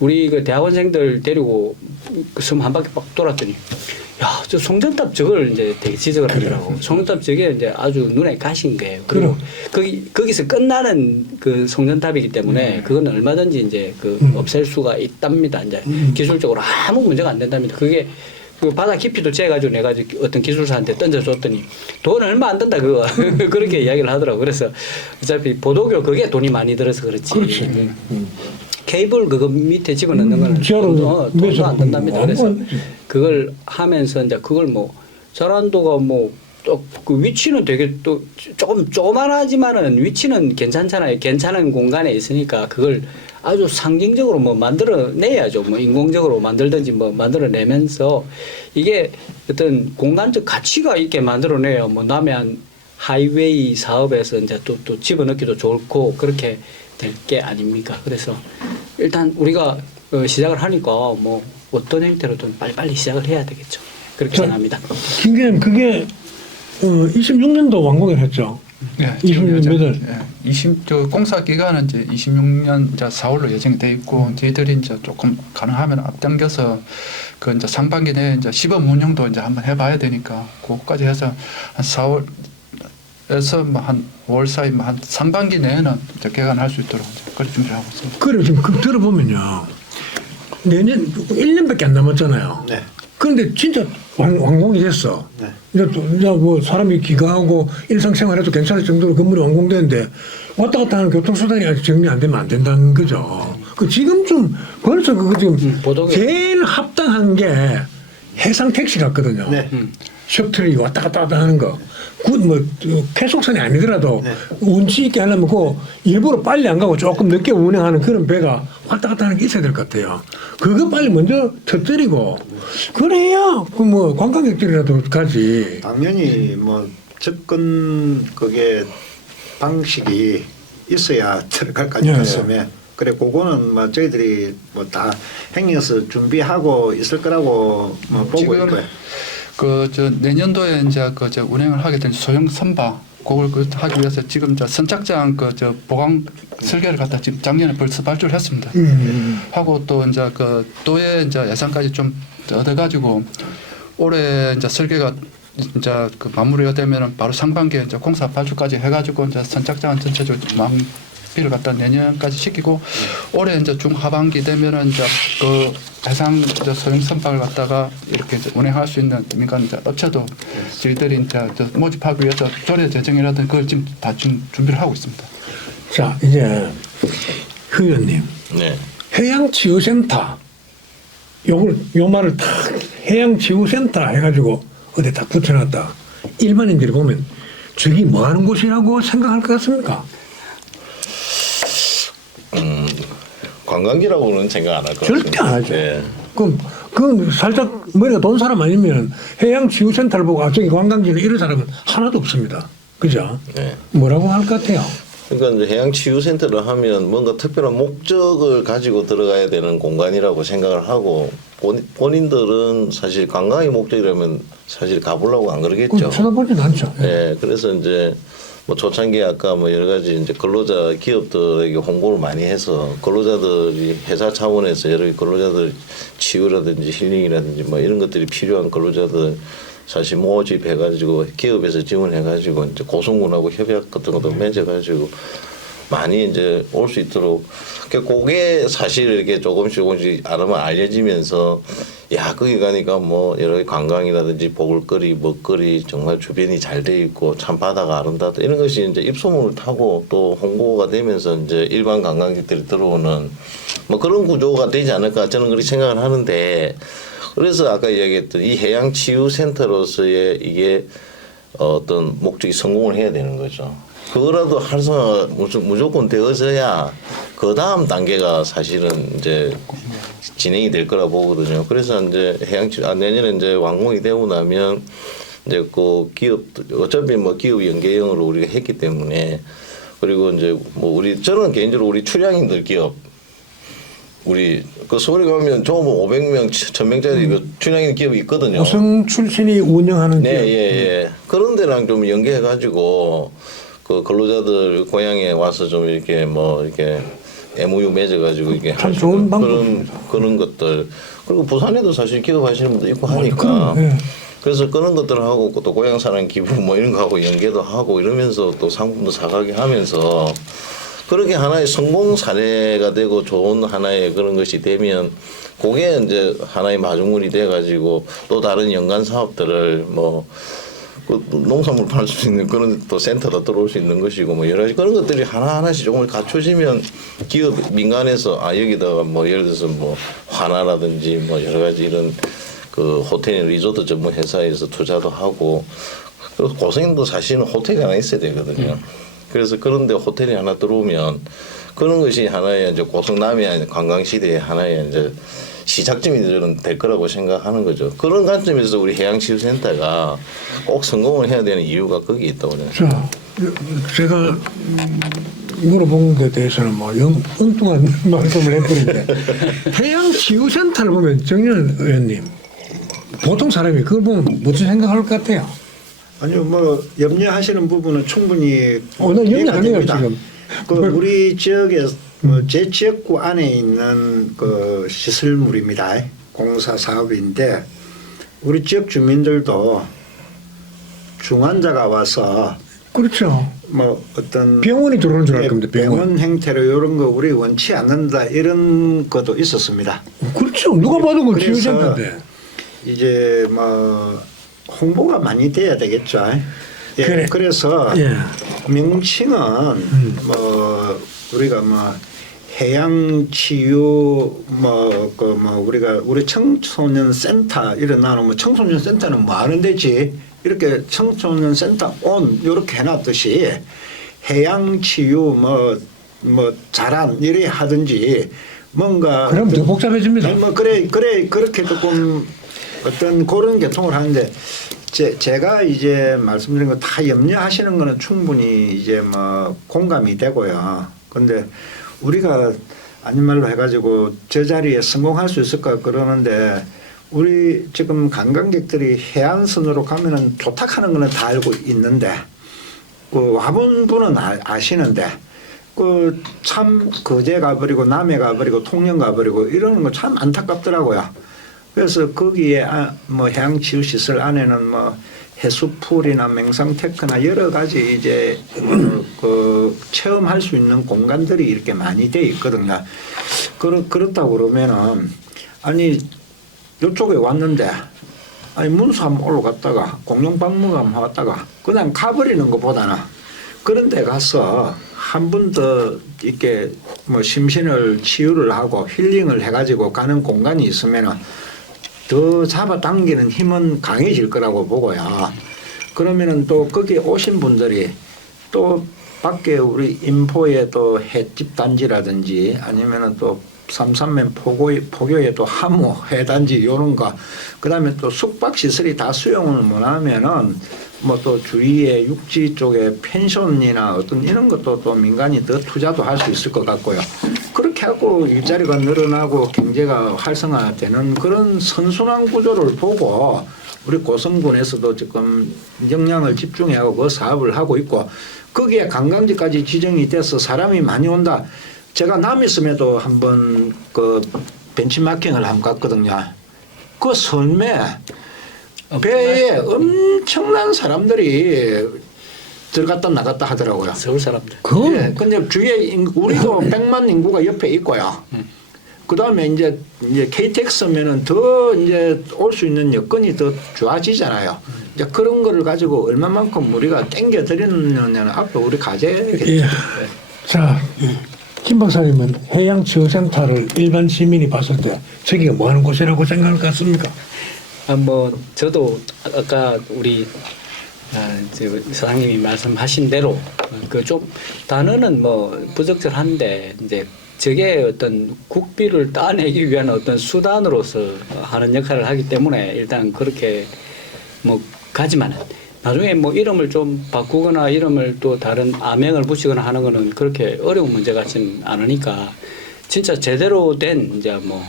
우리 그 대학원생들 데리고 그 섬 한 바퀴 빡 돌았더니 야, 저 송전탑 저걸 이제 되게 지적을 하더라고. 송전탑 저게 이제 아주 눈에 가신 거예요. 그리고 거기서 끝나는 그 송전탑이기 때문에 그건 얼마든지 이제 그 없앨 수가 있답니다. 이제 기술적으로 아무 문제가 안 된답니다. 그게 그 바다 깊이도 재가지고 내가 어떤 기술사한테 던져줬더니 돈 얼마 안 든다 그거 그렇게 이야기를 하더라고. 그래서 어차피 보도교 그게 돈이 많이 들어서 그렇지. 그렇지. 케이블 그거 밑에 집어넣는 거는 지하로 돈도 안 든답니다. 그래서 안 되지. 그걸 하면서 이제 그걸 뭐 자란도가 뭐 또 그 위치는 되게 또 조금 조그만하지만은 위치는 괜찮잖아요. 괜찮은 공간에 있으니까 그걸 아주 상징적으로 뭐 만들어내야죠. 뭐 인공적으로 만들든지 뭐 만들어내면서 이게 어떤 공간적 가치가 있게 만들어내요. 뭐 남해안 하이웨이 사업에서 이제 또 집어넣기도 좋고 그렇게 될 게 아닙니까? 그래서 일단 우리가 시작을 하니까 뭐 어떤 형태로든 빨리빨리 시작을 해야 되겠죠. 그렇게 생각합니다. 김기님 그게 26년도 완공을 했죠. 예, 26년 몇 월? 저 공사 기간은 이제 26년 이제 4월로 예정돼 있고 저희들이 이제 조금 가능하면 앞당겨서 그 이제 상반기 내에 이제 시범 운영도 이제 한번 해봐야 되니까 그거까지 해서 한 4월에서 뭐 한 5월 사이 뭐 한 상반기 내에는 이제 개관할 수 있도록 이제 그렇게 준비하고 있습니다. 그래 지금 그 들어보면요. 내년 1년밖에 안 남았잖아요. 네. 그런데 진짜 완공이 됐어. 네. 이제 뭐 사람이 귀가하고 일상생활해도 괜찮을 정도로 건물이 완공되는데 왔다 갔다 하는 교통수단이 아직 정리 안 되면 안 된다는 거죠. 그 지금쯤 벌써 그거 지금 보도가- 제일 합당한 게 해상 택시 같거든요. 네. 셔틀이 왔다 갔다 하는 거. 뭐 계속선이 아니더라도 네. 운치 있게 하려면 그 일부러 빨리 안 가고 조금 늦게 운행하는 그런 배가 왔다 갔다 하는 게 있어야 될 것 같아요. 그거 빨리 먼저 터뜨리고 그래야 그 뭐 관광객들이라도 가지. 당연히 뭐 접근 그게 방식이 있어야 들어갈 거 아니겠습니 그래 그거는 뭐 저희들이 뭐 다 행해서 준비하고 있을 거라고 뭐 보고 지금 있고요. 그 저 내년도에 이제 그 저 운행을 하게 된 소형 선박 그걸 그 하기 위해서 지금 저 선착장 그 저 보강 설계를 갖다 지금 작년에 벌써 발주를 했습니다. 하고 또 이제 그 도에 이제 예산까지 좀 얻어가지고 올해 이제 설계가 이제 그 마무리가 되면은 바로 상반기에 이제 공사 발주까지 해가지고 이제 선착장은 전체적으로 비를 갖다 내년까지 시키고 올해 이제 중하반기 되면은 이제 그 해상 이제 소형 선박을 갖다가 이렇게 이제 운행할 수 있는 민간 이제 업체도 저희들이 이제 모집하기 위해서 조례 제정이라든 그걸 지금 다 준비를 하고 있습니다. 자 이제 그 의원님 네. 해양치유센터 요 말을 딱 해양치유센터 해가지고 어디 딱 붙여놨다. 일반인들이 보면 저기 뭐 하는 곳이라고 생각할 것 같습니까? 관광지라고는 생각 안 할 것 같습니다. 절대 안 하죠. 네. 그럼 살짝 머리가 돈 사람 아니면 해양치유센터를 보고 아 저기 관광지는 이런 사람은 하나도 없습니다. 그죠? 네. 뭐라고 할 것 같아요? 그러니까 이제 해양치유센터를 하면 뭔가 특별한 목적을 가지고 들어가야 되는 공간이라고 생각을 하고 본인들은 사실 관광의 목적이라면 사실 가보려고 안 그러겠죠. 쳐다보진 않죠. 네, 그래서 이제 뭐 초창기에 아까 뭐 여러 가지 이제 근로자 기업들에게 홍보를 많이 해서 근로자들이 회사 차원에서 여러 근로자들 치유라든지 힐링이라든지 뭐 이런 것들이 필요한 근로자들 사실 모집해가지고 기업에서 지원해가지고 이제 고성군하고 협약 같은 것도 맺어가지고 많이 이제 올 수 있도록 그게 사실 이렇게 조금씩 안 하면 알려지면서 야 거기 가니까 뭐 여러 관광이라든지 먹을거리 먹거리 정말 주변이 잘 돼 있고 참 바다가 아름답다 이런 것이 이제 입소문을 타고 또 홍보가 되면서 이제 일반 관광객들이 들어오는 뭐 그런 구조가 되지 않을까 저는 그렇게 생각을 하는데 그래서 아까 이야기했던 이 해양치유센터로서의 이게 어떤 목적이 성공을 해야 되는 거죠. 그거라도 활성화 무조건 되어져야 그 다음 단계가 사실은 이제 진행이 될 거라 보거든요. 그래서 이제 내년에 이제 완공이 되고 나면 이제 그 기업 어차피 뭐 기업 연계형으로 우리가 했기 때문에 그리고 이제 뭐 저는 개인적으로 우리 출향인들 기업 우리 그 서울에 가면 조금 500명, 1000명짜리 그 춘향인 기업이 있거든요. 고성 출신이 운영하는 네, 기업. 예. 그런 데랑 좀 연계해가지고 그 근로자들 고향에 와서 좀 이렇게 뭐 이렇게 MOU 맺어가지고 이게 참 할 수 좋은 있는 방법입니다. 그런 것들. 그리고 부산에도 사실 기업하시는 분도 있고 하니까. 그럼, 예. 그래서 그런 것들하고 또 고향 사는 기부 뭐 이런 거하고 연계도 하고 이러면서 또 상품도 사가게 하면서 그렇게 하나의 성공 사례가 되고 좋은 하나의 그런 것이 되면 그게 이제 하나의 마중물이 돼가지고 또 다른 연간 사업들을 뭐 그 농산물 팔 수 있는 그런 또 센터도 들어올 수 있는 것이고 뭐 여러 가지 그런 것들이 하나하나씩 조금 갖춰지면 기업 민간에서 여기다가 뭐 예를 들어서 뭐 화나라든지 뭐 여러 가지 이런 그 호텔 리조트 전문 회사에서 투자도 하고 그리고 고성도 사실은 호텔이 하나 있어야 되거든요. 그래서 그런데 호텔이 하나 들어오면 그런 것이 하나의 이제 고성 남해 관광 시대의 하나의 이제 시작점이 저는 될 거라고 생각하는 거죠. 그런 관점에서 우리 해양치유센터가 꼭 성공을 해야 되는 이유가 거기 있다고 저는. 자, 제가 물어본 데 대해서는 뭐 엉뚱한 말씀을 해드리는데 해양치유센터를 보면 정연 의원님 보통 사람이 그걸 보면 무슨 생각할 것 같아요? 아니요, 뭐 염려하시는 부분은 충분히 난 염려 이해가 안 해요 됩니다. 지금. 그 우리 지역에 제 지역구 안에 있는 그 시설물입니다. 공사 사업인데 우리 지역 주민들도 중환자가 와서 그렇죠. 뭐 어떤 병원이 들어오는 줄 알 겁니다. 병원 행태로 이런 거 우리 원치 않는다 이런 것도 있었습니다. 그렇죠. 누가 봐도 그 그래서 치유센터인데. 이제 뭐 홍보가 많이 돼야 되겠죠. 예, 그래. 그래서 예. 명칭은 뭐 우리가 뭐 해양치유 우리가 우리 청소년 센터 이런 나누면 청소년 센터는 뭐 하는 데지 이렇게 청소년 센터 온 이렇게 해놨듯이 해양치유 뭐 자란 이래 하든지 뭔가 그럼 더 복잡해집니다. 뭐 그래 그렇게 조금 어떤 그런 개통을 하는데 제가 이제 말씀드린 거 다 염려하시는 거는 충분히 이제 뭐 공감이 되고요. 근데 우리가 아닌 말로 해가지고 저 자리에 성공할 수 있을까 그러는데 우리 지금 관광객들이 해안선으로 가면은 좋다하는 거는 다 알고 있는데 그 와본 분은 아시는데 그 참 거제 가버리고 남해 가버리고 통영 가버리고 이러는 거 참 안타깝더라고요. 그래서 거기에 뭐 해양치유시설 안에는 뭐 해수풀이나 맹상테크나 여러 가지 이제 그 체험할 수 있는 공간들이 이렇게 많이 돼 있거든요. 그렇다고 그러면은 아니 이쪽에 왔는데 아니 문수 한번 올라갔다가 공룡박물관 왔다가 그냥 가버리는 것보다는 그런 데 가서 한 번 더 이렇게 뭐 심신을 치유를 하고 힐링을 해가지고 가는 공간이 있으면은 더 잡아당기는 힘은 강해질 거라고 보고요. 그러면은 또 거기에 오신 분들이 또 밖에 우리 인포에 또 횟집 단지라든지 아니면은 또 삼산면 포교에 또 하모 해단지 이런 거 그다음에 또 숙박 시설이 다 수용을 못하면은 뭐 또 주위에 육지 쪽에 펜션이나 어떤 이런 것도 또 민간이 더 투자도 할 수 있을 것 같고요. 그렇게 하고 일자리가 늘어나고 경제가 활성화되는 그런 선순환 구조를 보고 우리 고성군에서도 지금 역량을 집중해하고 그 사업을 하고 있고 거기에 관광지까지 지정이 돼서 사람이 많이 온다. 제가 남이섬에도 한번 그 벤치마킹을 한번 갔거든요. 그 섬에 배에 엄청난 사람들이 들어갔다 나갔다 하더라고요. 서울 사람들. 예, 근데 주위에 우리도 100만 인구가 옆에 있고요. 그 다음에 이제 KTX면은 더 이제 올 수 있는 여건이 더 좋아지잖아요. 이제 그런 거를 가지고 얼마만큼 우리가 땡겨 드리느냐는 앞으로 우리 과제겠죠. 예. 자, 김 박사님은 해양치유센터를 일반 시민이 봤을 때 저기가 뭐 하는 곳이라고 생각할 것 같습니까? 뭐 저도 아까 우리 사장님이 말씀하신 대로 그 좀 단어는 뭐 부적절한데 이제 저게 어떤 국비를 따내기 위한 어떤 수단으로서 하는 역할을 하기 때문에 일단 그렇게 뭐 가지만은 나중에 뭐 이름을 좀 바꾸거나 이름을 또 다른 아명을 붙이거나 하는 거는 그렇게 어려운 문제 같지는 않으니까 진짜 제대로 된 이제 뭐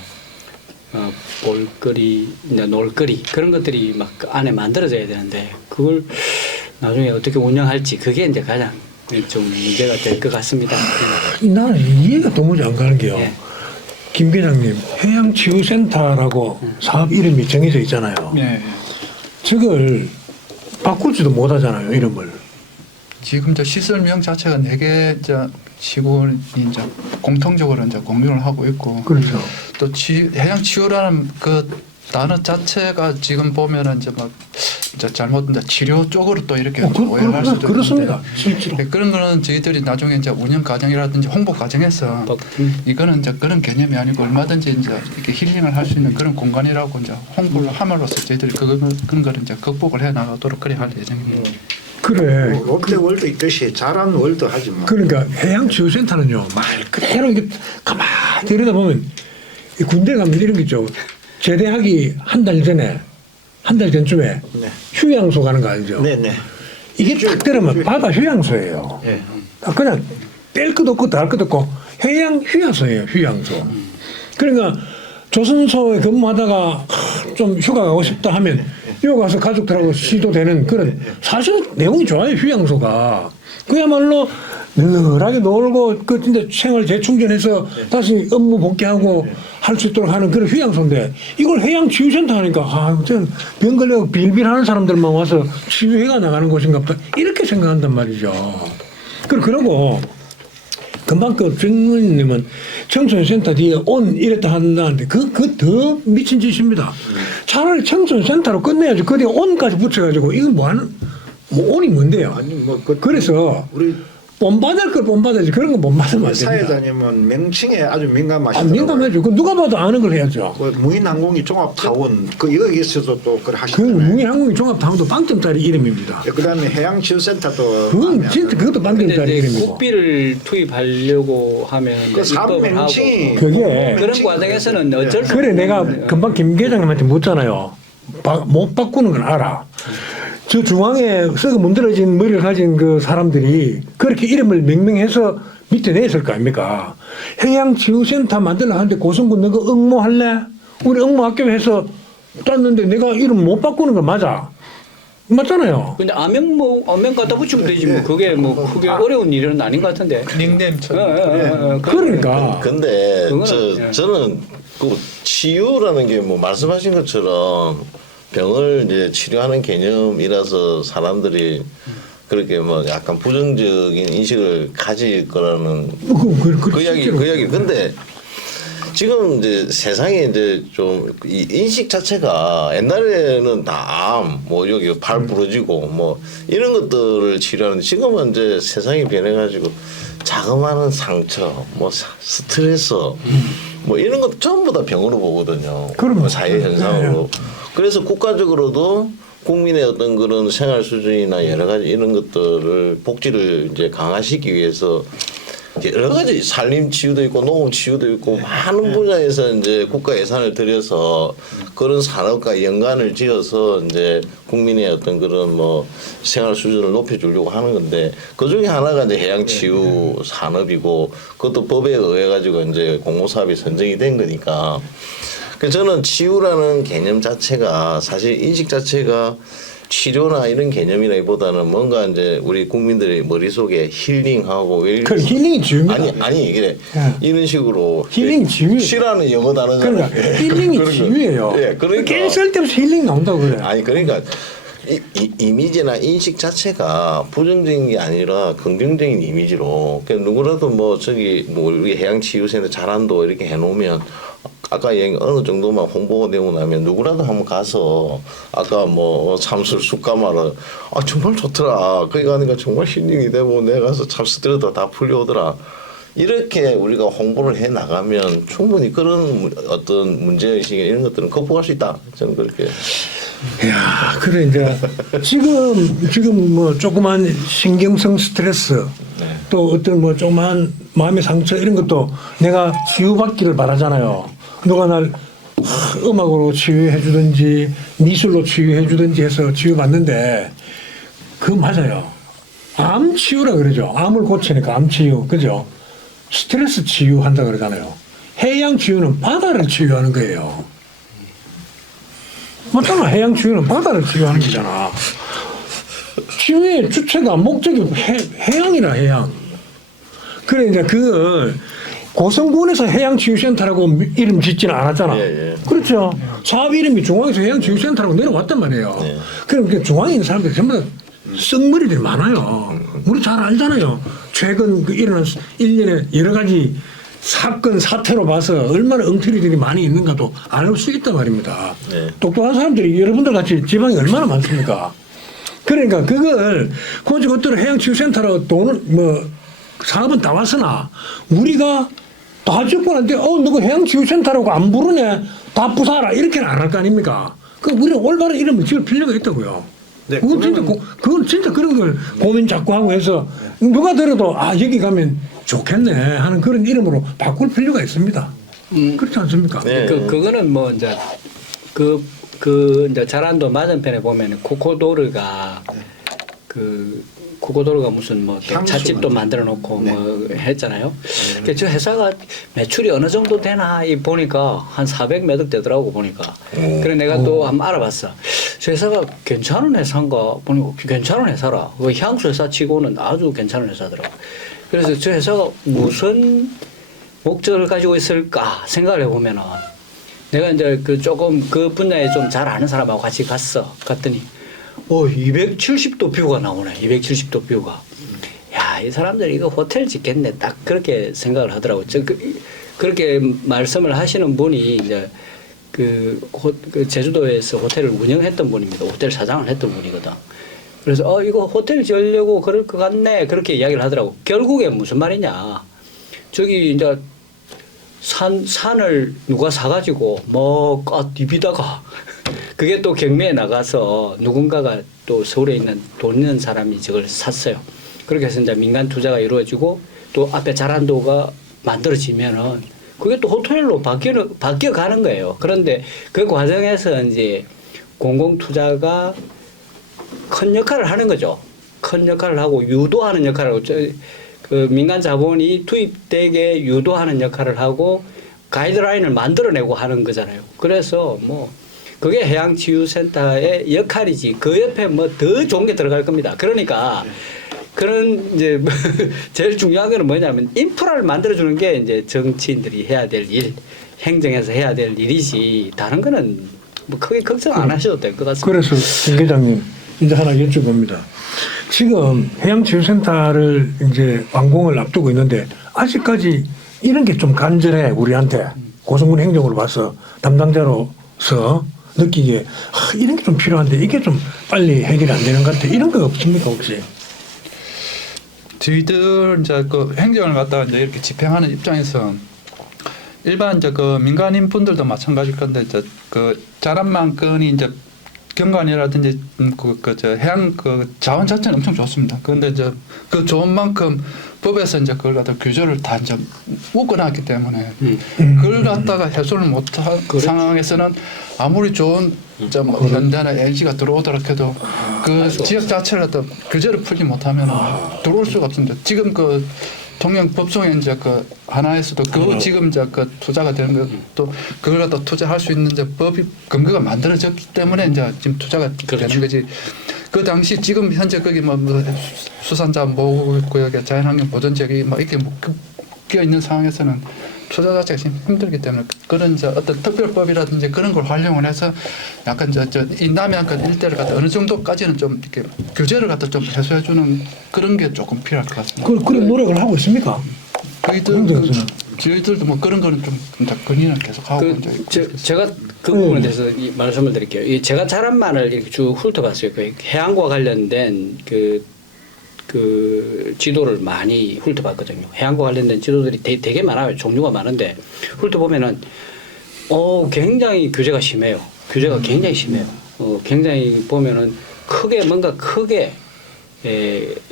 볼거리, 이제 놀거리 그런 것들이 막그 안에 만들어져야 되는데 그걸 나중에 어떻게 운영할지 그게 이제 가장 좀 문제가 될 것 같습니다. 나는 이해가 도무지 안 가는 게요. 예. 김 계장님, 해양치유센터라고 사업 이름이 정해져 있잖아요. 네. 저걸 바꿀지도 못하잖아요, 이름을. 지금 저 시설명 자체가 4개 이제 시군이 이제 공통적으로 이제 공유를 하고 있고 그렇죠. 또 해양 치유라는 그 단어 자체가 지금 보면은 이제 막 이제 잘못 이제 치료 쪽으로 또 이렇게 오해할 수도 그렇습니다. 있는데 실제로. 네, 그런 거는 저희들이 나중에 이제 운영 과정이라든지 홍보 과정에서 이거는 이제 그런 개념이 아니고 얼마든지 이제 이렇게 힐링을 할 수 있는 그런 공간이라고 이제 홍보를 함으로써 저희들이 그런 거를 이제 극복을 해 나가도록 그래 할 예정입니다. 그래. 뭐 롯데월드 있듯이 잘한 월드 하지 뭐. 그러니까 해양치유센터는요, 말 그대로 이게 가만히 들여다보면 이 군대 가면 이런 게 있죠. 제대하기 한 달 전쯤에 네. 휴양소 가는 거 알죠? 네네. 이게 딱 들으면 바다 휴양소예요. 예. 그냥 뗄 것도 없고 달 것도 없고 해양 휴양소예요. 휴양소. 그러니까 조선소에 근무하다가 좀 휴가 가고 싶다 하면 여기 가서 가족들하고 시도되는 그런 사실 내용이 좋아요. 휴양소가 그야말로 널널하게 놀고 그 진짜 생활 재충전해서 다시 업무 복귀하고 할 수 있도록 하는 그런 휴양소인데 이걸 해양치유센터 하니까 병 걸려 빌빌하는 사람들만 와서 치유해가 나가는 곳인가 보다 이렇게 생각한단 말이죠. 그러고 금방 그 정의님은 청소년센터 뒤에 온 이랬다 한다는데 그 더 미친 짓입니다. 차라리 청소년센터로 끝내야지. 그 뒤에 온까지 붙여가지고 이건 뭐 온이 뭔데요? 아니 뭐 그래서 우리 본받을 걸 본받아야지 그런 거 못 받으면 안 됩니다. 사회자님은 명칭에 아주 민감하시더라고요. 민감하죠. 그 누가 봐도 아는 걸 해야죠. 그 무인항공기 종합타운 그 여기서도 또 그걸 그 하시잖아요. 무인항공기 종합타운도 빵점짜리 이름입니다. 그다음에 해양치유센터도 그건 진짜 그것도 근데 빵점짜리 이제 이름이고. 국비를 투입하려고 하면 그 이제 사업 입법을 하고 명칭이 그게 그런 과정에서는 어쩔 수 그래 없는 내가 거예요. 금방 김 계장님한테 묻잖아요. 못 바꾸는 건 알아. 저 중앙에 썩어 문드러진 머리를 가진 그 사람들이 그렇게 이름을 명명해서 밑에 냈을 거 아닙니까? 해양치유센터 만들려 하는데 고성군 너가 응모할래? 우리 응모학교에서 땄는데 내가 이름 못 바꾸는 건 맞아. 맞잖아요. 근데 아명 갖다 붙이면 되지 뭐 그게 뭐 크게 어려운 일은 아닌 것 같은데. 닉네임처럼. 그러니까. 근데 그거는, 저는 그 치유라는 게 뭐 말씀하신 것처럼 병을 이제 치료하는 개념이라서 사람들이 그렇게 뭐 약간 부정적인 인식을 가질 거라는 그 이야기. 근데 지금 이제 세상에 이제 좀 이 인식 자체가 옛날에는 다 암, 뭐 여기 발 부러지고 뭐 이런 것들을 치료하는데 지금은 이제 세상이 변해가지고 자그마한 상처, 뭐 스트레스, 뭐 이런 것 전부 다 병으로 보거든요. 뭐 사회 현상으로. 그래서 국가적으로도 국민의 어떤 그런 생활 수준이나 여러 가지 이런 것들을 복지를 이제 강화시키기 위해서 여러 가지 산림 치유도 있고 농업 치유도 있고 많은 분야에서 이제 국가 예산을 들여서 그런 산업과 연관을 지어서 이제 국민의 어떤 그런 뭐 생활 수준을 높여주려고 하는 건데 그 중에 하나가 이제 해양 치유 산업이고 그것도 법에 의해 가지고 이제 공모사업이 선정이 된 거니까. 그래서 저는 치유라는 개념 자체가 사실 인식 자체가 치료나 이런 개념이라기보다는 뭔가 이제 우리 국민들의 머릿속에 힐링하고 그 힐링이 치유입니다. 아니 그래 이런 식으로 힐링이 치유예요. 치라는 영어 단어잖아요. 그러니까 힐링이 치유예요. 예, 그러니까 괜히 쓸데없이 힐링 나온다고 그래. 아니 그러니까 이미지나 인식 자체가 부정적인 게 아니라 긍정적인 이미지로 그냥 누구라도 뭐 저기 뭐 우리 해양치유센터 잘한도 이렇게 해놓으면 아까 얘기 어느 정도만 홍보가 되고 나면 누구라도 한번 가서 아까 뭐 참술 숯가마를 아 정말 좋더라 거기 가니까 정말 힐링이 되고 내가 가서 참 스트레스도 다 풀려오더라 이렇게 우리가 홍보를 해 나가면 충분히 그런 어떤 문제의식 이런 것들은 극복할 수 있다 저는 그렇게. 야, 그래 이제 지금 뭐 조그만 신경성 스트레스 또 어떤 뭐 조그만 마음의 상처 이런 것도 내가 치유받기를 바라잖아요. 누가 날 음악으로 치유해 주든지 미술로 치유해 주든지 해서 치유받는데 그거 맞아요. 암 치유라 그러죠. 암을 고치니까 암 치유 그죠? 스트레스 치유한다 그러잖아요. 해양 치유는 바다를 치유하는 거예요. 맞잖아. 해양 치유는 바다를 치유하는 거잖아. 치유의 주체가 목적이 해양이라 해양. 그래 이제 그걸 고성군에서 해양치유센터라고 이름 짓지는 않았잖아. 예, 예. 그렇죠. 사업 이름이 중앙에서 해양치유센터라고 내려왔단 말이에요. 예. 그럼 그 중앙에 있는 사람들이 전부 다 썩머리들이 많아요. 우리 잘 알잖아요. 최근 그 일어난 1년에 여러 가지 사건, 사태로 봐서 얼마나 엉터리들이 많이 있는가도 알 수 있단 말입니다. 네. 똑똑한 사람들이 여러분들 같이 지방이 얼마나 많습니까? 그러니까 그걸 그것들을 해양치유센터로 돈을 사업은 다 왔으나 우리가 다 짓고 났는데 누구 해양치유센터라고 안 부르네 다 부사라 이렇게는 안 할 거 아닙니까? 그 우리는 올바른 이름을 지을 필요가 있다고요. 네, 그건 진짜 그건 진짜 그런 걸 고민 자꾸 하고 해서 누가 들어도 여기 가면 좋겠네 하는 그런 이름으로 바꿀 필요가 있습니다. 그렇지 않습니까? 네. 그거는 뭐 이제 이제 자란도 맞은편에 보면 코코도르가 코코도르가 무슨 뭐 찻집도 만들어 놓고 네. 뭐 했잖아요. 그저 회사가 매출이 어느 정도 되나 보니까 한 400몇 억 되더라고 보니까. 그래 내가 또 한번 알아봤어. 저 회사가 괜찮은 회사인가 보니까 괜찮은 회사라. 그 향수 회사 치고는 아주 괜찮은 회사더라고. 그래서 저 회사가 무슨 목적을 가지고 있을까 생각을 해보면은 내가 이제 조금 그 분야에 좀 잘 아는 사람하고 같이 갔더니 270도 뷰가 나오네. 270도 뷰가. 야, 이 사람들이 이거 호텔 짓겠네. 딱 그렇게 생각을 하더라고요. 그렇게 말씀을 하시는 분이 이제 그 제주도에서 호텔을 운영했던 분입니다. 호텔 사장을 했던 분이거든. 그래서 이거 호텔 지으려고 그럴 것 같네. 그렇게 이야기를 하더라고. 결국에 무슨 말이냐. 저기 이제 산을 누가 사가지고 디비다가 그게 또 경매에 나가서 누군가가 또 서울에 있는 돈 있는 사람이 저걸 샀어요. 그렇게 해서 이제 민간 투자가 이루어지고 또 앞에 자란도가 만들어지면은 그게 또 호텔로 바뀌어 가는 거예요. 그런데 그 과정에서 이제 공공 투자가 큰 역할을 하는 거죠. 큰 역할을 하고 유도하는 역할을 하고 그 민간 자본이 투입되게 유도하는 역할을 하고 가이드라인을 만들어내고 하는 거잖아요. 그래서 뭐 그게 해양치유센터의 역할이지 그 옆에 뭐 더 좋은 게 들어갈 겁니다. 그러니까 그런 이제 제일 중요한 거는 뭐냐면 인프라를 만들어주는 게 이제 정치인들이 해야 될 일, 행정에서 해야 될 일이지 다른 거는 뭐 크게 걱정 안 하셔도 될 것 같습니다. 그래서 김 계장님 이제 하나 여쭤봅니다. 지금 해양치유센터를 이제 완공을 앞두고 있는데 아직까지 이런 게 좀 간절해 우리한테 고성군 행정으로 봐서 담당자로서 느끼기에 이런 게 좀 필요한데 이게 좀 빨리 해결이 안 되는 것 같아. 이런 거 없습니까 혹시? 저희들 이제 그 행정을 갖다가 이제 이렇게 집행하는 입장에서 일반 이제 그 민간인 분들도 마찬가지일 건데 이제 그 자란만 건이 이제 경관이라든지 저 해양 그 자원 자체는 엄청 좋습니다. 그런데 이제 그 좋은 만큼 법에서 이제 그걸 갖다 규제를 다 이제 묶어놨기 때문에 그걸 갖다가 해소를 못한 상황에서는 아무리 좋은 뭐 현대나 LG가 들어오더라 해도 그 지역 자체를 갖다 규제를 풀지 못하면 들어올 수가 없습니다. 지금 그 통영 법송에 이제 그 하나에서도 그 지금 이제 그 투자가 되는 것도 그걸 갖다 투자할 수 있는 이제 법이 근거가 만들어졌기 때문에 이제 지금 투자가 되는 거지. 그 당시 지금 현재 거기 뭐 수산자 보호구역에 자연환경 보존지역이 뭐 이렇게 묶여 있는 상황에서는 투자 자체가 지금 힘들기 때문에 그런 이제 어떤 특별법이라든지 그런 걸 활용을 해서 약간 이 남해안권 일대를 갖다 어느 정도까지는 좀 이렇게 규제를 갖다 좀 해소해주는 그런 게 조금 필요할 것 같습니다. 그런 노력을 하고 있습니까? 저희들도 뭐 그런 거는 좀 건의는 계속 하고 제가 그 부분에 대해서 말씀을 드릴게요. 제가 자란만을 이렇게 쭉 훑어봤어요. 그 해양과 관련된 그 지도를 많이 훑어봤거든요. 해양과 관련된 지도들이 되게 많아요. 종류가 많은데 훑어보면은 굉장히 규제가 심해요. 규제가 굉장히 심해요. 굉장히 보면은 크게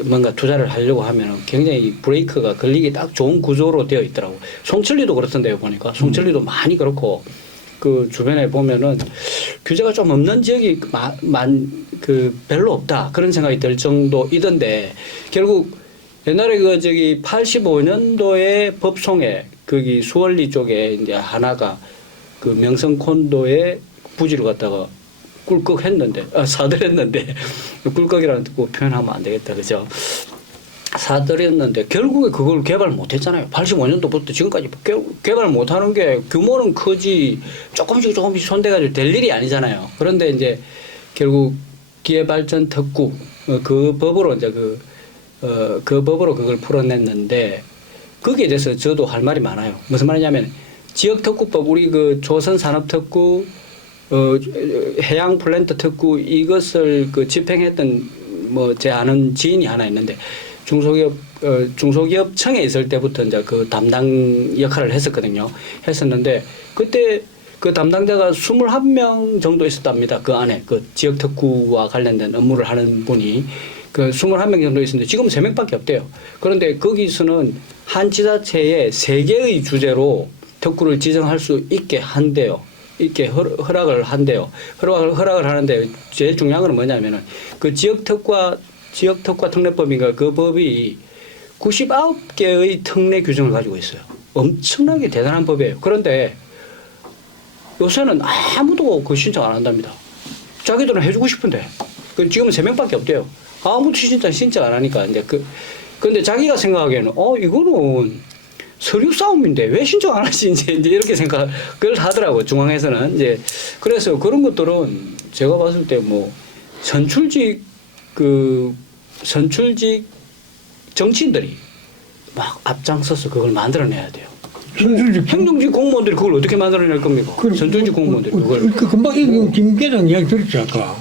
뭔가 투자를 하려고 하면은 굉장히 브레이크가 걸리기 딱 좋은 구조로 되어 있더라고. 송천리도 그렇던데요. 보니까 송천리도 많이 그렇고 그 주변에 보면은 규제가 좀 없는 지역이 별로 없다 그런 생각이 들 정도이던데 결국 옛날에 85년도에 법송에 거기 수월리 쪽에 이제 하나가 그 명성 콘도에 부지를 갖다가 꿀꺽했는데 사들였는데 꿀꺽이라는 거 표현하면 안 되겠다 그죠? 사들였는데 결국에 그걸 개발 못했잖아요. 85년도부터 지금까지 개발 못하는 게 규모는 크지 조금씩 손대가지고 될 일이 아니잖아요. 그런데 이제 결국 기회발전 특구 그 법으로 이제 그 법으로 그걸 풀어냈는데 거기에 대해서 저도 할 말이 많아요. 무슨 말이냐면 지역특구법 우리 그 조선산업특구 해양 플랜트 특구 이것을 그 집행했던 뭐 제 아는 지인이 하나 있는데 중소기업청에 있을 때부터 이제 그 담당 역할을 했었거든요. 했었는데 그때 그 담당자가 21명 정도 있었답니다. 그 안에 그 지역 특구와 관련된 업무를 하는 분이 그 21명 정도 있었는데 지금 3명밖에 없대요. 그런데 거기서는 한 지자체에 3개의 주제로 특구를 지정할 수 있게 한대요. 이렇게 허락을 한대요. 허락을 하는데 제일 중요한 건 뭐냐면은 그 지역특과 특례법인가 그 법이 99개의 특례 규정을 가지고 있어요. 엄청나게 대단한 법이에요. 그런데 요새는 아무도 그 신청 안 한답니다. 자기들은 해주고 싶은데 지금은 3명밖에 없대요. 아무도 신청 안 하니까 이제 근데 자기가 생각하기에는 이거는 서류 싸움인데 왜 신청 안 하지 이제 이렇게 생각을 하더라고 중앙에서는 이제 그래서 그런 것들은 제가 봤을 때 뭐 선출직 정치인들이 막 앞장서서 그걸 만들어내야 돼요. 행정직 공무원들이 그걸 어떻게 만들어낼 겁니까? 선출직 공무원들이 그걸. 금방 김 계장 이야기 들었지 아까.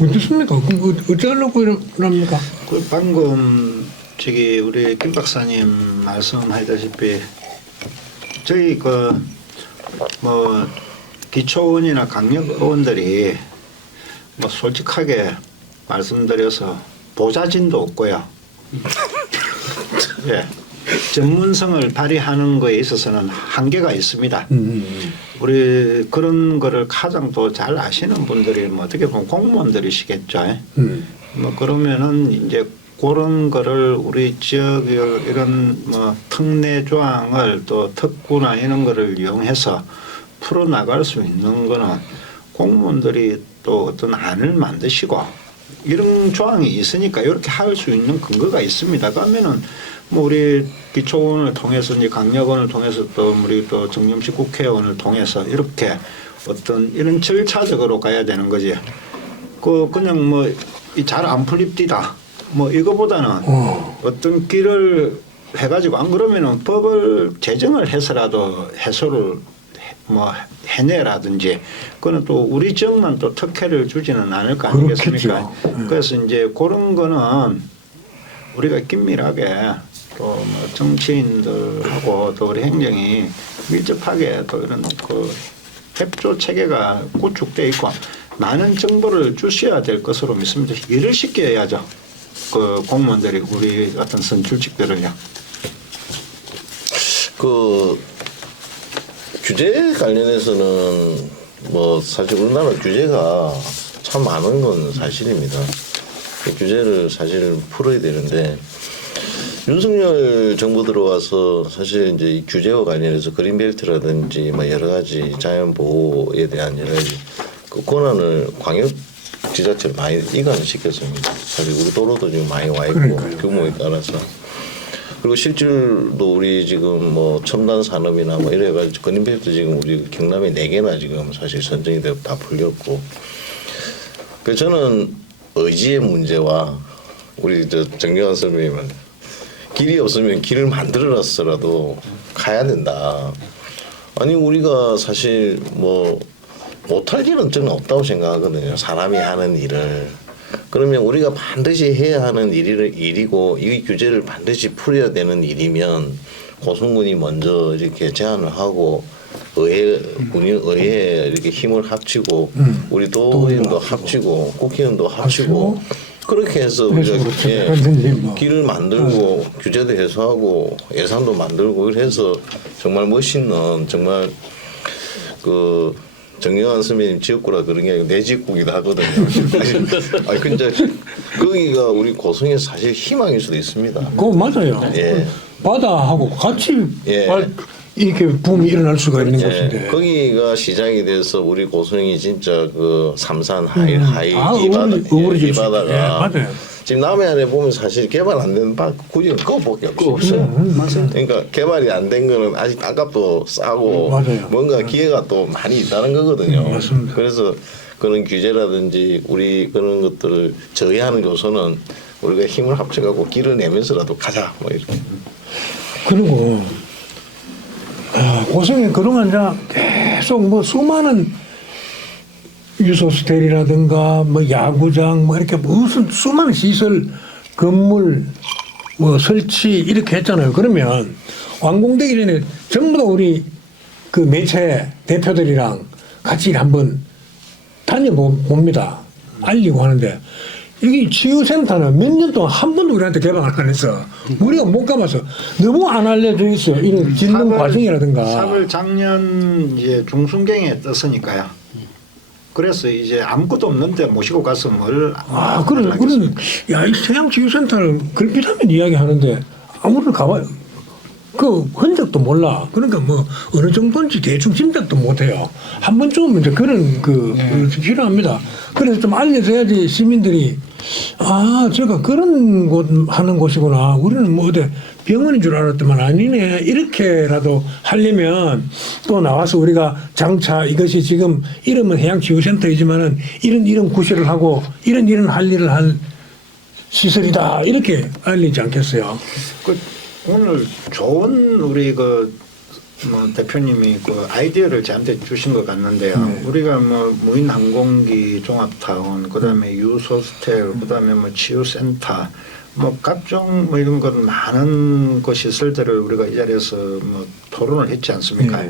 어떻습니까? 그럼 어떻게 하려고 이러합니까? 방금 우리 김 박사님 말씀하셨다시피 저희 뭐 기초의원이나 강력의원들이 뭐 솔직하게 말씀드려서 보좌진도 없고요. 예. 전문성을 발휘하는 거에 있어서는 한계가 있습니다. 우리 그런 거를 가장 또 잘 아시는 분들이 뭐 어떻게 보면 공무원들이시겠죠. 뭐 그러면은 이제 그런 거를 우리 지역의 이런 뭐 특례 조항을 또 특구나 이런 거를 이용해서 풀어 나갈 수 있는 거는 공무원들이 또 어떤 안을 만드시고 이런 조항이 있으니까 이렇게 할 수 있는 근거가 있습니다. 그러면은 뭐 우리 기초원을 통해서 이제 강력원을 통해서 또 우리 또 정념식 국회의원을 통해서 이렇게 어떤 이런 절차적으로 가야 되는 거지. 그냥 뭐 잘 안 풀립디다. 뭐 이거보다는 어떤 길을 해가지고 안 그러면은 법을 제정을 해서라도 해소를 뭐 해내라든지 그거는 또 우리 지역만 또 특혜를 주지는 않을 거 아니겠습니까? 그래서 이제 그런 거는 우리가 긴밀하게 또 뭐 정치인들하고 또 우리 행정이 밀접하게 또 이런 그 협조 체계가 구축돼 있고 많은 정보를 주셔야 될 것으로 믿습니다. 일을 시켜야죠. 그 공무원들이 우리 같은 선출직들을요. 그 규제 관련해서는 뭐 사실 우리나라 규제가 참 많은 건 사실입니다. 그 규제를 사실 풀어야 되는데 윤석열 정부 들어와서 사실 이제 이 규제와 관련해서 그린벨트라든지 뭐 여러 가지 자연 보호에 대한 여러 가지 그 권한을 광역 지자체를 많이 이관을 시켰습니다. 사실 우리 도로도 지금 많이 와 있고 그러니까요. 규모에 따라서. 그리고 실질도 우리 지금 뭐 첨단 산업이나 뭐 이래 가지고 그린벨트 지금 우리 경남에 4개나 지금 사실 선정이 되고 다 풀렸고. 그래서 저는 의지의 문제와 우리 정경환 선배님은 길이 없으면 길을 만들어놨더라도 가야 된다. 아니 우리가 사실 뭐 못할 일은 저는 없다고 생각하거든요. 사람이 하는 일을. 그러면 우리가 반드시 해야 하는 일이고 이 규제를 반드시 풀어야 되는 일이면 고성군이 먼저 이렇게 제안을 하고 의회에 이렇게 힘을 합치고 우리 도의원도 합치고 국회의원도 합치고 그렇게 해서 우리가 길을 만들고 규제도 해소하고 예산도 만들고 이래서 정말 멋있는 정말 그 정영환 선배님 지역구라 그런 게 아니고 내 지역구기도 하거든요. 아니 근데 거기가 우리 고성에 사실 희망일 수도 있습니다. 그거 맞아요. 예. 바다하고 같이 예. 이렇게 붐이 일어날 수가 있는 예, 곳인데. 거기가 시작이 돼서 우리 고성이 진짜 그 삼산 하이 어우러질 이 수 있죠. 바다가 예, 맞아요. 지금 남해안에 보면 사실 개발 안 되는 바 굳이 그거밖에 없어요. 맞아요. 그러니까 개발이 안 된 거는 아직 땅값도 싸고 맞아요. 뭔가 기회가 또 많이 있다는 거거든요. 맞습니다. 그래서 그런 규제라든지 우리 그런 것들을 저해하는 요소는 우리가 힘을 합쳐갖고 길을 내면서라도 가자 뭐 이렇게. 그리고 고성에 그동안 이제 계속 뭐 수많은 유소스텔이라든가 뭐 야구장 뭐 이렇게 무슨 수많은 시설 건물 뭐 설치 이렇게 했잖아요. 그러면 완공되기 전에 전부 다 우리 그 매체 대표들이랑 같이 한번 다녀봅니다. 알리고 하는데 여기 치유센터는 몇 년 동안 한 번도 우리한테 개방 안 해서 우리가 못 가봐서 너무 안 알려져 있어요. 이런 짓는 과정이라든가. 3월 작년 이제 중순경에 떴으니까요. 그래서 이제 아무것도 없는데 모시고 가서 뭘 그런 야, 이 태양치유센터를 걸핏하면 이야기하는데 아무를 가봐요. 그 흔적도 몰라. 그러니까 뭐 어느 정도인지 대충 짐작도 못해요. 한 번쯤은 이제 그런 필요합니다. 그래서 좀 알려줘야지 시민들이 제가 그런 곳 하는 곳이구나. 우리는 뭐 어디 병원인 줄 알았더만 아니네. 이렇게라도 하려면 또 나와서 우리가 장차 이것이 지금 이름은 해양치유센터이지만은 이런 구실을 하고 이런 할 일을 할 시설이다. 이렇게 알리지 않겠어요. 오늘 좋은 우리 뭐 대표님이 그 아이디어를 저한테 주신 것 같는데요. 우리가 뭐 무인 항공기 종합타운, 그다음에 유소스텔, 그다음에 뭐 치유센터, 뭐 각종 뭐 이런 것 많은 그 시설들을 우리가 이 자리에서 뭐 토론을 했지 않습니까?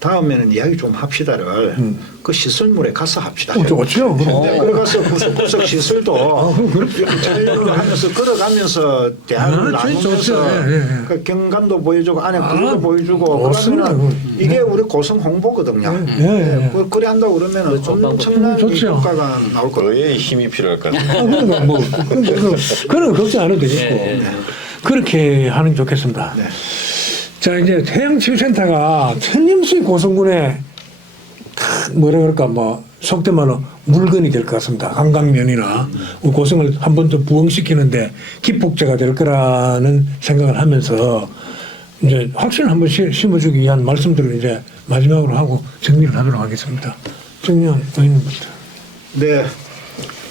다음에는 이야기 좀 합시다를 그 시설물에 가서 합시다. 좋죠. 그래 가서 구석구석 시설도 촬영을 하면서 걸어가면서 대화를 나누면서 그 경관도 보여주고 안에 불도 보여주고 그러면 이게 우리 고성 홍보거든요. 그래 한다고 그러면 엄청난 효과가 나올 거예요. 그에 힘이 필요할 것 같아요. 그런 거 걱정 안 해도 되겠고 그렇게 하는 게 좋겠습니다. 네. 자, 이제 태양치유센터가 천림수의 고성군에 뭐라 그럴까 뭐 속된 말로 물건이 될 것 같습니다. 관광면이나 고성을 한 번 더 부흥시키는데 기폭제가 될 거라는 생각을 하면서 이제 확신을 한번 심어주기 위한 말씀들을 이제 마지막으로 하고 정리를 하도록 하겠습니다. 정리한 의원님부터. 네,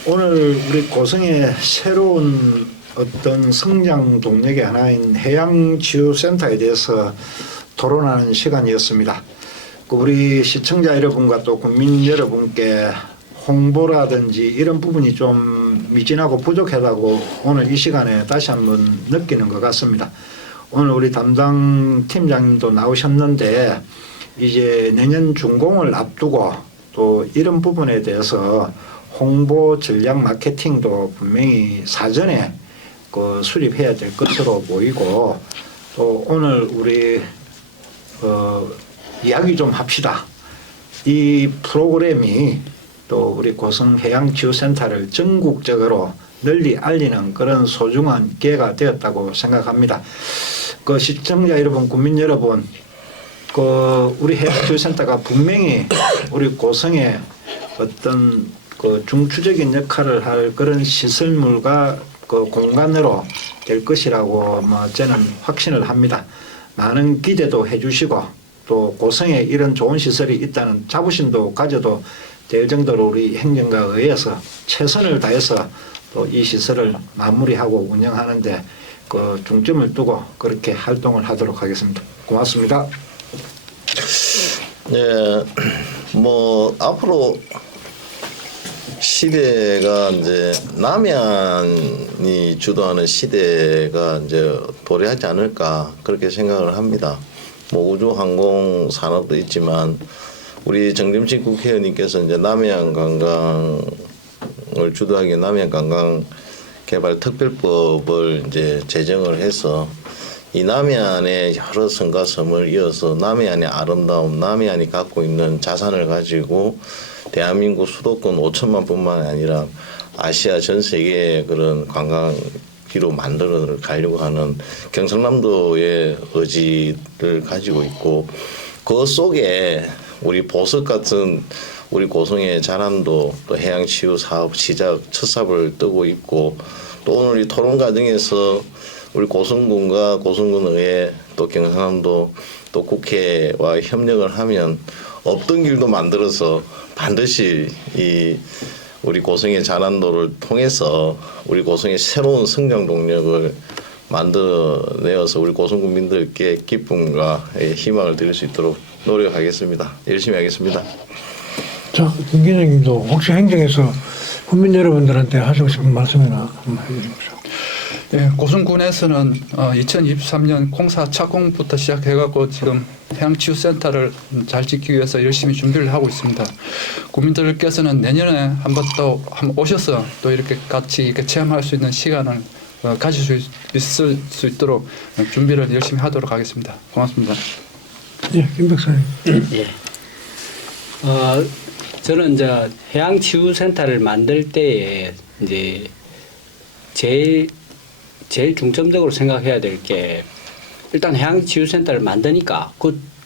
오늘 우리 고성의 새로운 어떤 성장 동력의 하나인 해양치유센터에 대해서 토론하는 시간이었습니다. 우리 시청자 여러분과 또 국민 여러분께 홍보라든지 이런 부분이 좀 미진하고 부족하다고 오늘 이 시간에 다시 한번 느끼는 것 같습니다. 오늘 우리 담당 팀장님도 나오셨는데 이제 내년 준공을 앞두고 또 이런 부분에 대해서 홍보 전략 마케팅도 분명히 사전에 수립해야 될 것으로 보이고 또 오늘 우리 이야기 좀 합시다. 이 프로그램이 또 우리 고성해양치유센터를 전국적으로 널리 알리는 그런 소중한 기회가 되었다고 생각합니다. 그 시청자 여러분, 국민 여러분, 우리 해양치유센터가 분명히 우리 고성의 어떤 중추적인 역할을 할 그런 시설물과 공간으로 될 것이라고 저는 확신을 합니다. 많은 기대도 해주시고 또 고성에 이런 좋은 시설이 있다는 자부심도 가져도 될 정도로 우리 행정과 의회에서 최선을 다해서 또 이 시설을 마무리하고 운영하는데 중점을 두고 그렇게 활동을 하도록 하겠습니다. 고맙습니다. 네, 뭐 앞으로 시대가 이제 남해안이 주도하는 시대가 이제 도래하지 않을까 그렇게 생각을 합니다. 뭐 우주항공 산업도 있지만 우리 정점식 국회의원님께서 이제 남해안 관광을 주도하기 위해 남해안 관광 개발 특별법을 이제 제정을 해서 이 남해안의 여러 섬과 섬을 이어서 남해안의 아름다움, 남해안이 갖고 있는 자산을 가지고 대한민국 수도권 5천만 뿐만 아니라 아시아 전 세계의 그런 관광 GDP로 만들어 가려고 하는 경상남도의 의지를 가지고 있고 그 속에 우리 보석 같은 우리 고성의 자란도 또 해양치유 사업 시작 첫 삽을 뜨고 있고 또 오늘 이 토론 과정에서 우리 고성군과 고성군의회 또 경상남도 또 국회와 협력을 하면 없던 길도 만들어서 반드시 이 우리 고성의 자란도를 통해서 우리 고성의 새로운 성장 동력을 만들어내어서 우리 고성 국민들께 기쁨과 희망을 드릴 수 있도록 노력하겠습니다. 열심히 하겠습니다. 자, 김 기자님도 혹시 행정에서 국민 여러분들한테 하시고 싶은 말씀이나 한번 해주십시오. 예, 고성군에서는 2023년 공사 착공부터 시작해갖고 지금 해양치유센터를 잘 짓기 위해서 열심히 준비를 하고 있습니다. 국민들께서는 내년에 한번 또 오셔서 또 이렇게 같이 이렇게 체험할 수 있는 시간을 가질 수 있을 수 있도록 준비를 열심히 하도록 하겠습니다. 고맙습니다. 예, 김 박사님. 예. 저는 이제 해양치유센터를 만들 때에 이제 제일 중점적으로 생각해야 될 게 일단 해양치유센터를 만드니까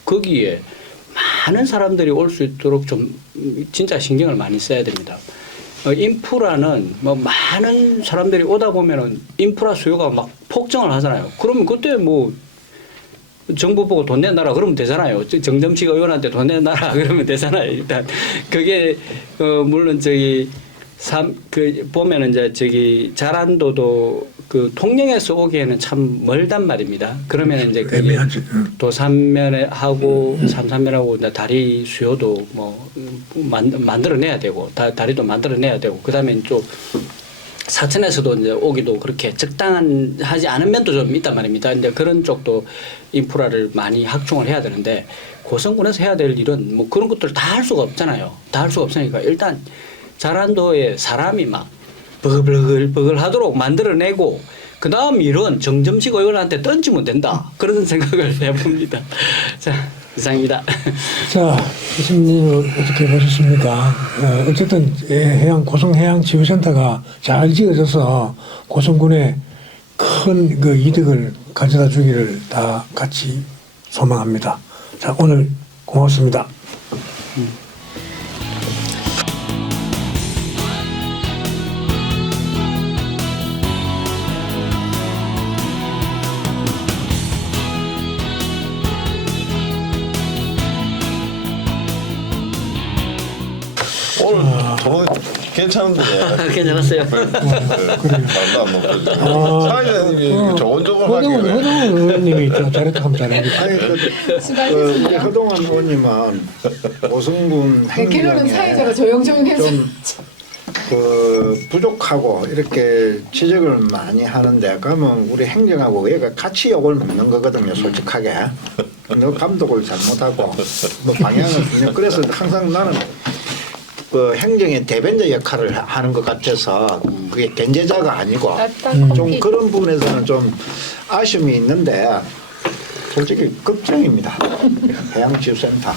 거기에 많은 사람들이 올 수 있도록 좀 진짜 신경을 많이 써야 됩니다. 인프라는 뭐 많은 사람들이 오다 보면은 인프라 수요가 막 폭증을 하잖아요. 그러면 그때 뭐 정부 보고 돈 내놔라 그러면 되잖아요. 정점식 의원한테 돈 내놔라 그러면 되잖아요. 일단 그게 물론 보면은 이제 자란도도 그 통영에서 오기에는 참 멀단 말입니다. 그러면 이제 그게 도산면에 하고 삼산면하고 다리 수요도 뭐 만들어내야 되고 다리도 만들어내야 되고 그다음에 또 사천에서도 이제 오기도 그렇게 적당하지 않은 면도 좀 있단 말입니다. 이제 그런 쪽도 인프라를 많이 확충을 해야 되는데 고성군에서 해야 될 일은 뭐 그런 것들 다 할 수가 없잖아요. 다 할 수가 없으니까 일단 자란도에 사람이 막 버글버글 하도록 만들어내고 그 다음 일은 정점식 의원한테 던지면 된다. 그런 생각을 해봅니다. 자, 이상입니다. 자, 교수님 어떻게 보셨습니까? 어쨌든 고성해양치유센터가 잘 지어져서 고성군에 큰 그 이득을 가져다 주기를 다 같이 소망합니다. 자, 오늘 고맙습니다. 오늘 토론 괜찮은데 괜찮았어요. 나도 안 먹거든요. 사회자님이 좋은 쪽을 하기를 허동원 의원님이 잘했다 하면 잘했는데. 아니 우리 허동원 의원님은 고성군 개로는 사회자가 조용조용해서 좀 부족하고 이렇게 지적을 많이 하는데 그러면 우리 행정하고 얘가 같이 욕을 먹는 거거든요. 솔직하게. 너 감독을 잘못하고 뭐 방향을 그래서 항상 나는 그 행정의 대변자 역할을 하는 것 같아서 그게 견제자가 아니고 좀 그런 부분에서는 좀 아쉬움이 있는데 솔직히 걱정입니다. 해양치유센터.